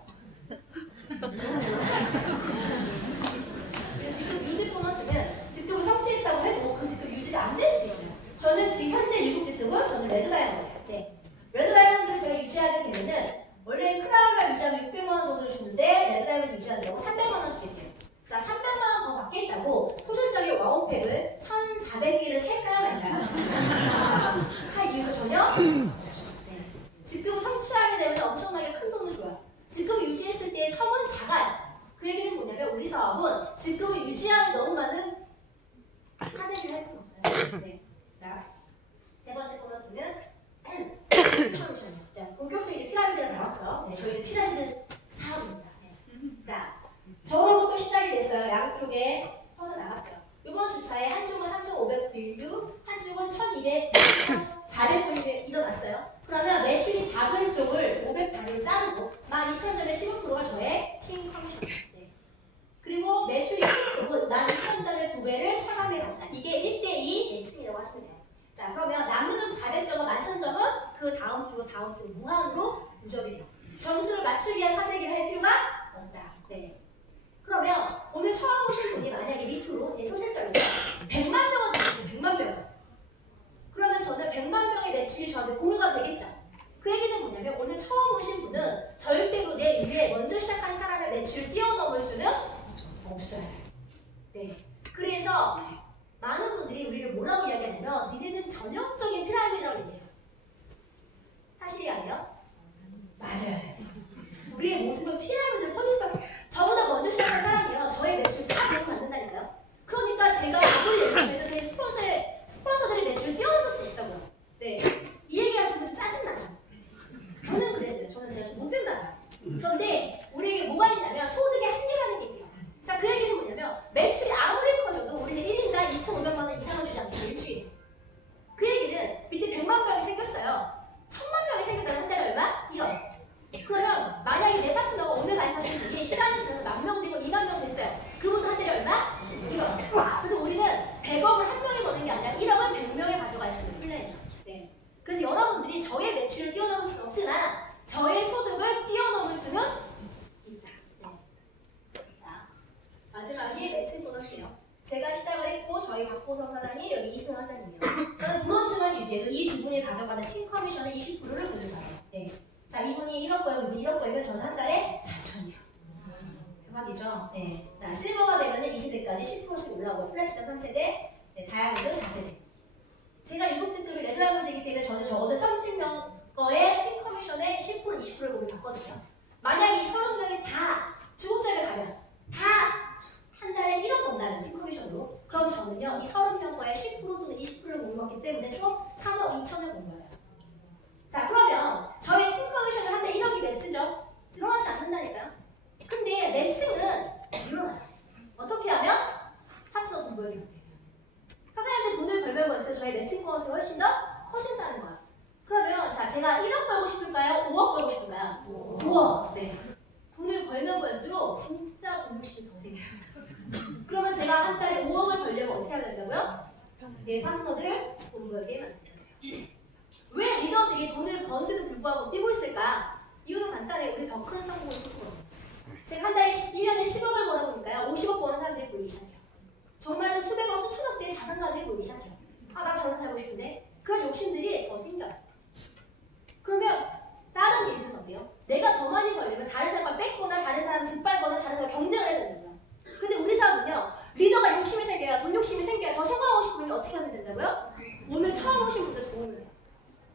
직급 유지 보너스는 직급을 성취했다고 해도 그 직급 유지가 안 될 수도 있어요. 저는 지금 현재 7 직급은 저는 레드 다이아몬드예요. 네. 레드 다이아몬드를 제가 유지하게 되면은 원래 크라운을 유지하면 600만 원 정도를 주는데 레드 다이아몬드 유지하려고 300만 원 주겠대요. 자, 300만 원 더 받겠다고 소설적인 와우팩을 1,400개를 살까요 말까요? 할 이유가 전혀 네. 직급을 성취하게 되면 엄청나게 큰 돈을 줘요. 직급을 유지했을 때의 텀은 작아요. 그 얘기는 뭐냐면 우리 사업은 직급을 유지하는 너무 많은 하대를 할 필요 없어요. 네. 자, 세 번째 보너스는 피라미드예요. 자, 본격적인 피라미드가 나왔죠. 네, 저희는 피라미드 사업입니다. 네. 자, 저번부터 시작이 됐어요. 양쪽에 퍼져 나갔어요. 이번 주차에 한 쪽은 3,500불류, 한 쪽은 1,200, 400불류에 일어났어요. 그러면 매출이 작은 쪽을 500단위로 자르고 12,000점의 15%가 저의 팀 커미션이에요. 네. 그리고 매출이 큰 쪽은 12,000점의 2배를 차감해 갑니다. 이게 1대2 매칭이라고 하시면 돼요. 자, 그러면 남은 400점과 11,000점은 그 다음 주 무한으로 누적이 돼요. 점수를 맞추기 위한 사재기를 할 필요가 없다. 네. 그러면 오늘 처음 오신 분이 만약에 밑으로 제 소실적에서 100만 명은 되겠죠. 100만 명. 그러면 저는 100만 명의 매출이 저한테 공유가 되겠죠. 그 얘기는 뭐냐면 오늘 처음 오신 분은 절대로 내 위에 먼저 시작한 사람의 매출을 뛰어넘을 수는 없어요. 네. 그래서 많은 분들이 우리를 뭐라고 이야기하냐면 니네는 전형적인 피라미드라고 얘기해요. 사실이 아니에요? 맞아요. 우리의 모습은 피라미드를 퍼질 수밖에 저보다 먼저 시작한 사람이요. 저의 매출을 다 계속 만든다니까요. 그러니까 제가 아무리 열심히 해도 제 스폰서들의 매출을 뛰어넘을 수 있다고요. 네. 이 얘기가 좀 짜증나죠. 저는 그랬어요. 저는 제가 좀 못 된다. 그런데 우리에게 뭐가 있냐면 소득의 한계라는 게 있어요. 자, 그 얘기는 뭐냐면 매출이 아무리 커져도 우리는 1인당 2,500만 원 이상을 주지 않고 일주일에. 그 얘기는 밑에 100만 명이 생겼어요. 1,000만 명이 생겼다는 한 달에 얼마? 1억. 그러면 만약에 내 파트너가 오늘 가입하신 분이 시간이 지나서 10,000명 되고 20,000명 됐어요. 그분도 한 달에 얼마? 1억. 그래서 우리는 100억을 한 명이 버는 게 아니라 1억을 100명이 가져갈 수 있는 플랜이죠. 네. 그래서 여러분들이 저의 매출을 뛰어넘을 수는 없지만 저의 소득을 뛰어넘을 수는 있다. 네. 자, 마지막이 매칭 보너스예요. 제가 시작을 했고 저희 박보성 사장이 여기 이승 사장이에요. 저는 브론즈만 유지해도 이 두 분이 가져가는 팀 커미션의 20%를 보증받아요. 네. 자, 이분이 1억 벌고 이분이 1억 벌면 저는 한 달에 4,000이요. 대박이죠? 네. 자, 실버가 되면 2세대까지 10%씩 올라오고 플래티넘 3세대, 네, 다이아몬드 4세대. 제가 7직급이 레드다이아몬드이기 때문에 저는 적어도 30명 거의 팀 커미션의 10%, 20%를 보고 받거든요. 만약에 이 30명이 다 중국집에 가면 다 한 달에 1억 번다는 팀 커미션으로 그럼 저는요, 이 30명 거의 10% 또는 20%를 못 먹기 때문에 총 3억 2천을 본 거예요. 자, 그러면 저희 팀 커미션은 한 달 1억이 매치죠? 일어나지 않는다니까요? 근데 매칭은 일어나요. 어떻게 하면? 파트너 돈 벌기 못해요. 사장님한테 돈을 벌면 벌수록 저희 매칭 보너스가 훨씬 더 커진다는 거예요. 그러면 자, 제가 1억 벌고 싶을까요? 5억 벌고 싶을까요? 5억. 네. 돈을 벌면 벌수록 진짜 공부심이 더 생겨요. 그러면 제가 한 달에 5억을 벌려면 어떻게 해야 된다고요? 내 파트너들을 돈 벌게 만들어요. 왜 리더들이 돈을 버는데도 불구하고 뛰고 있을까? 이유는 간단해요. 우리 더 큰 성공을 꿈꾸거든요. 제가 한 달에 1년에 10억을 벌다 보니까요. 50억 버는 사람들이 보이기 시작해요. 정말로 수백억, 수천억대의 자산가들이 보이기 시작해요. 아, 나 저런 살고 싶은데. 그런 욕심들이 더 생겨요. 그러면 다른 일들은 어때요? 내가 더 많이 걸리면 다른 사람을 뺏거나 다른 사람 짓밟거나 다른 사람 경쟁을 해야 되는 거예요. 근데 우리 사람은요. 리더가 욕심이 생겨야 돈 욕심이 생겨야 더 성공하고 싶으면 어떻게 하면 된다고요? 오늘 처음 오신 분들 도움을 해요.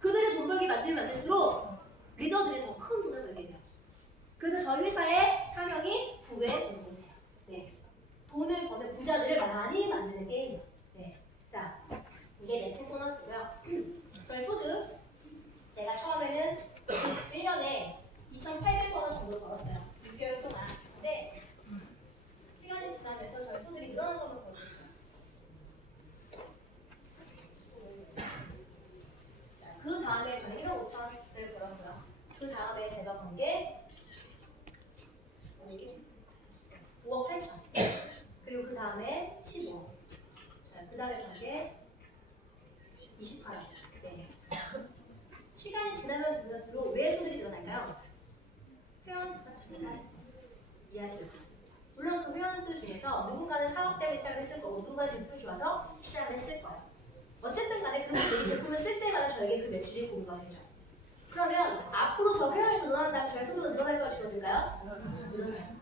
그들의 돈 벌기 만들면 만들수록 리더들이 더 큰 돈을 벌게 돼요. 그래서 저희 회사의 사명이 부의 공동체예요. 네. 돈을 버는 부자들을 많이 만드는 게임이에요. 네. 자, 이게 매칭 보너스고요. 저희 소득 제가 처음에는 1년에 2,800원 정도 벌었어요. 6개월 동안. 근데 시간이 지나면서 저희 소득이 늘어난 걸로 보여요. 자, 그 다음에 저는 1억 5천을 벌었고요. 그 다음에 제가 번 게 5억 8천. 그리고 그 다음에 15억. 그 다음에 번 게 28억. 네. 시간이 지나면 지날수록 왜 소득이 늘어날까요? 회원수가 증가해요. 이해하시겠죠? 물론 그 회원수 중에서 누군가는 사업 때문에 시작을 했을 거고 누군가는 제품이 좋아서 시작을 했을 거예요. 어쨌든 간에 이 제품을 쓸 때마다 저에게 그 매출이 공유가 되죠. 그러면 앞으로 저 회원이 늘어난다면 저의 소득은 늘어날까요? 줄어들까요? 늘어나요.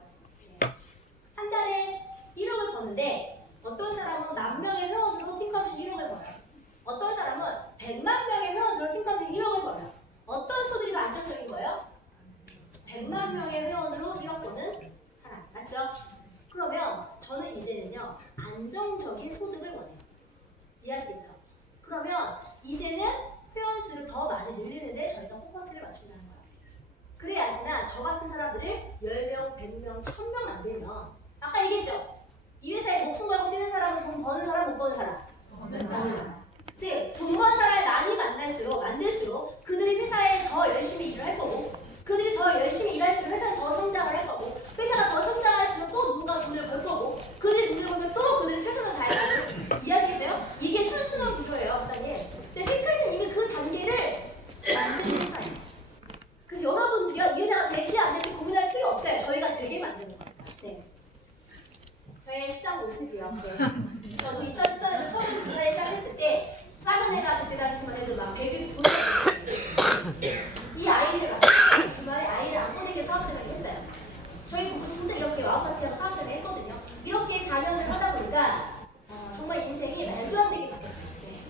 한 달에 1억을 버는데 어떤 사람은 10,000명의 회원으로 팀컴퓨터 1억을 벌어요. 어떤 사람은 100만 명의 회원으로 팀컴퓨터 1억을 벌어요. 어떤 소득이 더 안정적인 거예요? 100만 명의 회원으로 1억 버는 사람. 맞죠? 그러면 저는 이제는요. 안정적인 소득을 원해요. 이해하시겠죠? 그러면 이제는 회원 수를 더 많이 늘리는데 저희가 포커스를 맞춘다는 거예요. 그래야지만 저 같은 사람들을 10명, 100명, 1000명 만들면 아까 얘기했죠? 이 회사에 목숨 걸고 뛰는 사람은 돈 버는 사람, 못 버는 사람? 버는 사람. 즉, 돈 버는 사람을 많이 만들수록 그들이 회사에 더 열심히 일을 할 거고 그들이 더 열심히 일할수록 회사는 더 성장을 할 거고 회사가 더 성장할수록 또 누군가 돈을 벌 거고 그들이 돈을 벌면 또 그들이 최선을 다할 거고 이해하시겠어요? 이게 순수한 구조예요, 박사님. 근데 시크릿은 이미 그 단계를 만드는 회사예요. 그래서 여러분들이요, 이 회사가 되지 않을지 고민할 필요 없어요. 저희가 되게 만드는 겁니다. 네. 저희 시장 모습이요. 네. 저도 2010년에 처음 부사에 시작했을 때 작은 애가 그때 당시만 해도 막 100일 보내고 이 아이를 주말에 아이를 안 보내게 사업생활을 했어요. 저희 부부 진짜 이렇게 와우파티하고 사업생활을 했거든요. 이렇게 4년을 하다 보니까 정말 인생이 말도 안 되게 바뀌었어요. 네.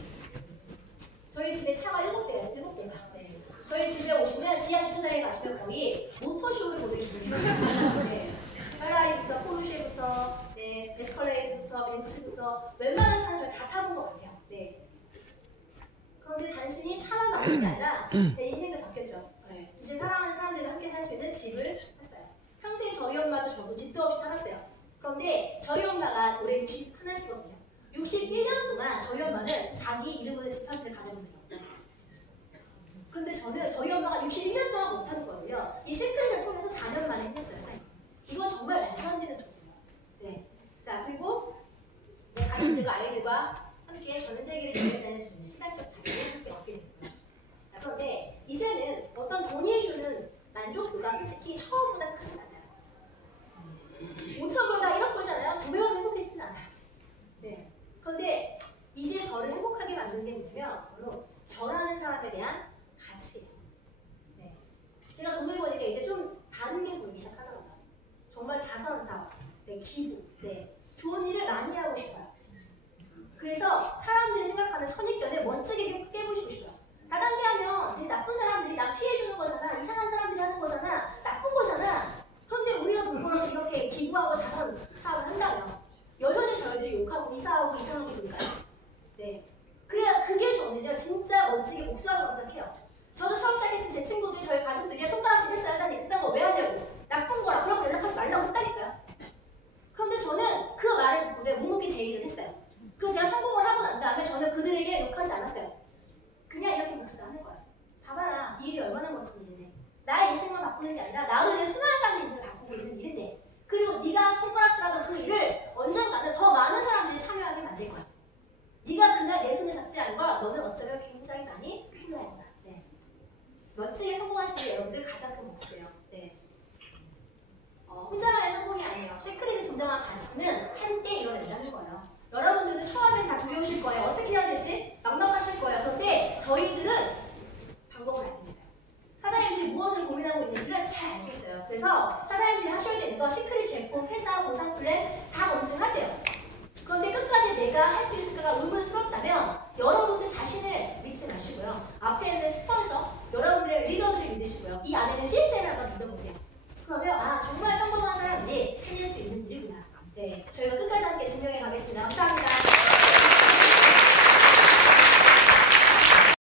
저희 집에 차가 7대가. 네. 저희 집에 오시면 지하 주차장에 가시면 거의 모터쇼를 보내주세요. 네. 페라리부터 포르쉐부터 네, 에스컬레이드부터 벤츠부터 웬만한 차는 저희 다 타본 것 같아요. 네. 그런데 단순히 차만 바꾼 게 아니라 제 인생도 바뀌었죠. 네. 이제 사랑하는 사람들과 함께 살 수 있는 집을 샀어요. 평생 저희 엄마도 저도 집도 없이 살았어요. 그런데 저희 엄마가 올해 61이거든요. 61년 동안 저희 엄마는 자기 이름으로 집 한 채를 가져본 적이 없어요. 그런데 저는 저희 엄마가 61년 동안 못하는 거예요. 이 시크릿을 통해서 4년 만에 했어요. 이건 정말 말도 안 되는 돈이에요. 네. 자, 그리고 내 가족들과 아이들과 함께 전 세계를 여행 다닐 수 있는 시간적 자유를 함께 얻게 됩니다. 자, 그런데 이제는 어떤 돈이 주는 만족도가 솔직히 처음보다 크진 않아요. 5천불과 1억 벌잖아요. 2배로 행복해지진 않아요. 네. 그런데 이제 저를 행복하게 만드는 게 뭐냐면 바로 저라는 사람에 대한 가치예요. 네. 제가 돈을 버니까 이제 좀 다른 게 보이기 시작하더라고요. 정말 자선사업, 네, 기부, 네, 좋은 일을 많이 하고 싶어요. 그래서 사람들이 생각하는 선입견을 멋지게 깨부시고 싶어요. 다단계하면 되게 나쁜 사람들이 나 피해주는 거잖아, 이상한 사람들이 하는 거잖아, 나쁜 거잖아. 그런데 우리가 돈 벌어서 이렇게 기부하고 자선 사업을 한다면 여전히 저희들이 욕하고 이사하고 이상하게 될까요? 네. 그래야 그게 저는요 진짜 멋지게 복수하고 생각해요. 저도 처음 시작했을 때 제 친구들이 저희 가족들이 손가락질 했어요. 하자니 그딴 거 왜 하냐고. 나쁜 거라 그런 거 연락하지 말라고 했다니까요. 그런데 저는 그 말을 듣고 내 묵묵히 제 일을 했어요. 그래서 제가 성공을 하고 난 다음에 저는 그들에게 욕하지 않았어요. 그냥 이렇게 복수하는 거예요. 봐봐라, 이 일이 얼마나 멋진 일인데. 나의 인생만 바꾸는 게 아니라 나로 인해 수많은 사람의 인생을 바꾸고 있는 일인데 그리고 네가 손가락질하던 그 일을 언젠가는 더 많은 사람들이 참여하게 만들 거야. 네가 그날 내 손을 잡지 않은 걸 너는 어쩌면 굉장히 많이 후회할 거야. 네. 멋지게 성공하시는 여러분들 가장 큰 몫이에요. 네. 혼자만의 성공이 아니에요. 시크릿의 진정한 가치는 함께 이뤄낸다는 거예요. 여러분들도 처음엔 다 두려우실 거예요. 어떻게 해야 되지? 막막하실 거예요. 그런데 저희들은 방법을 알고 있어요. 사장님들이 무엇을 고민하고 있는지를 잘 그래서 사장님들이 하셔야 되는 거 시크릿 제품, 회사, 보상 플랜 다 검증하세요. 그런데 끝까지 내가 할 수 있을까가 의문스럽다면 여러분들 자신을 믿지 마시고요. 앞에 있는 스폰서, 여러분들의 리더들을 믿으시고요. 이 안에는 시스템을 한번 믿어보세요. 그러면 정말 평범한 사람들이 해낼 수 있는 일이구나. 네, 저희가 끝까지 함께 증명해 가겠습니다. 감사합니다.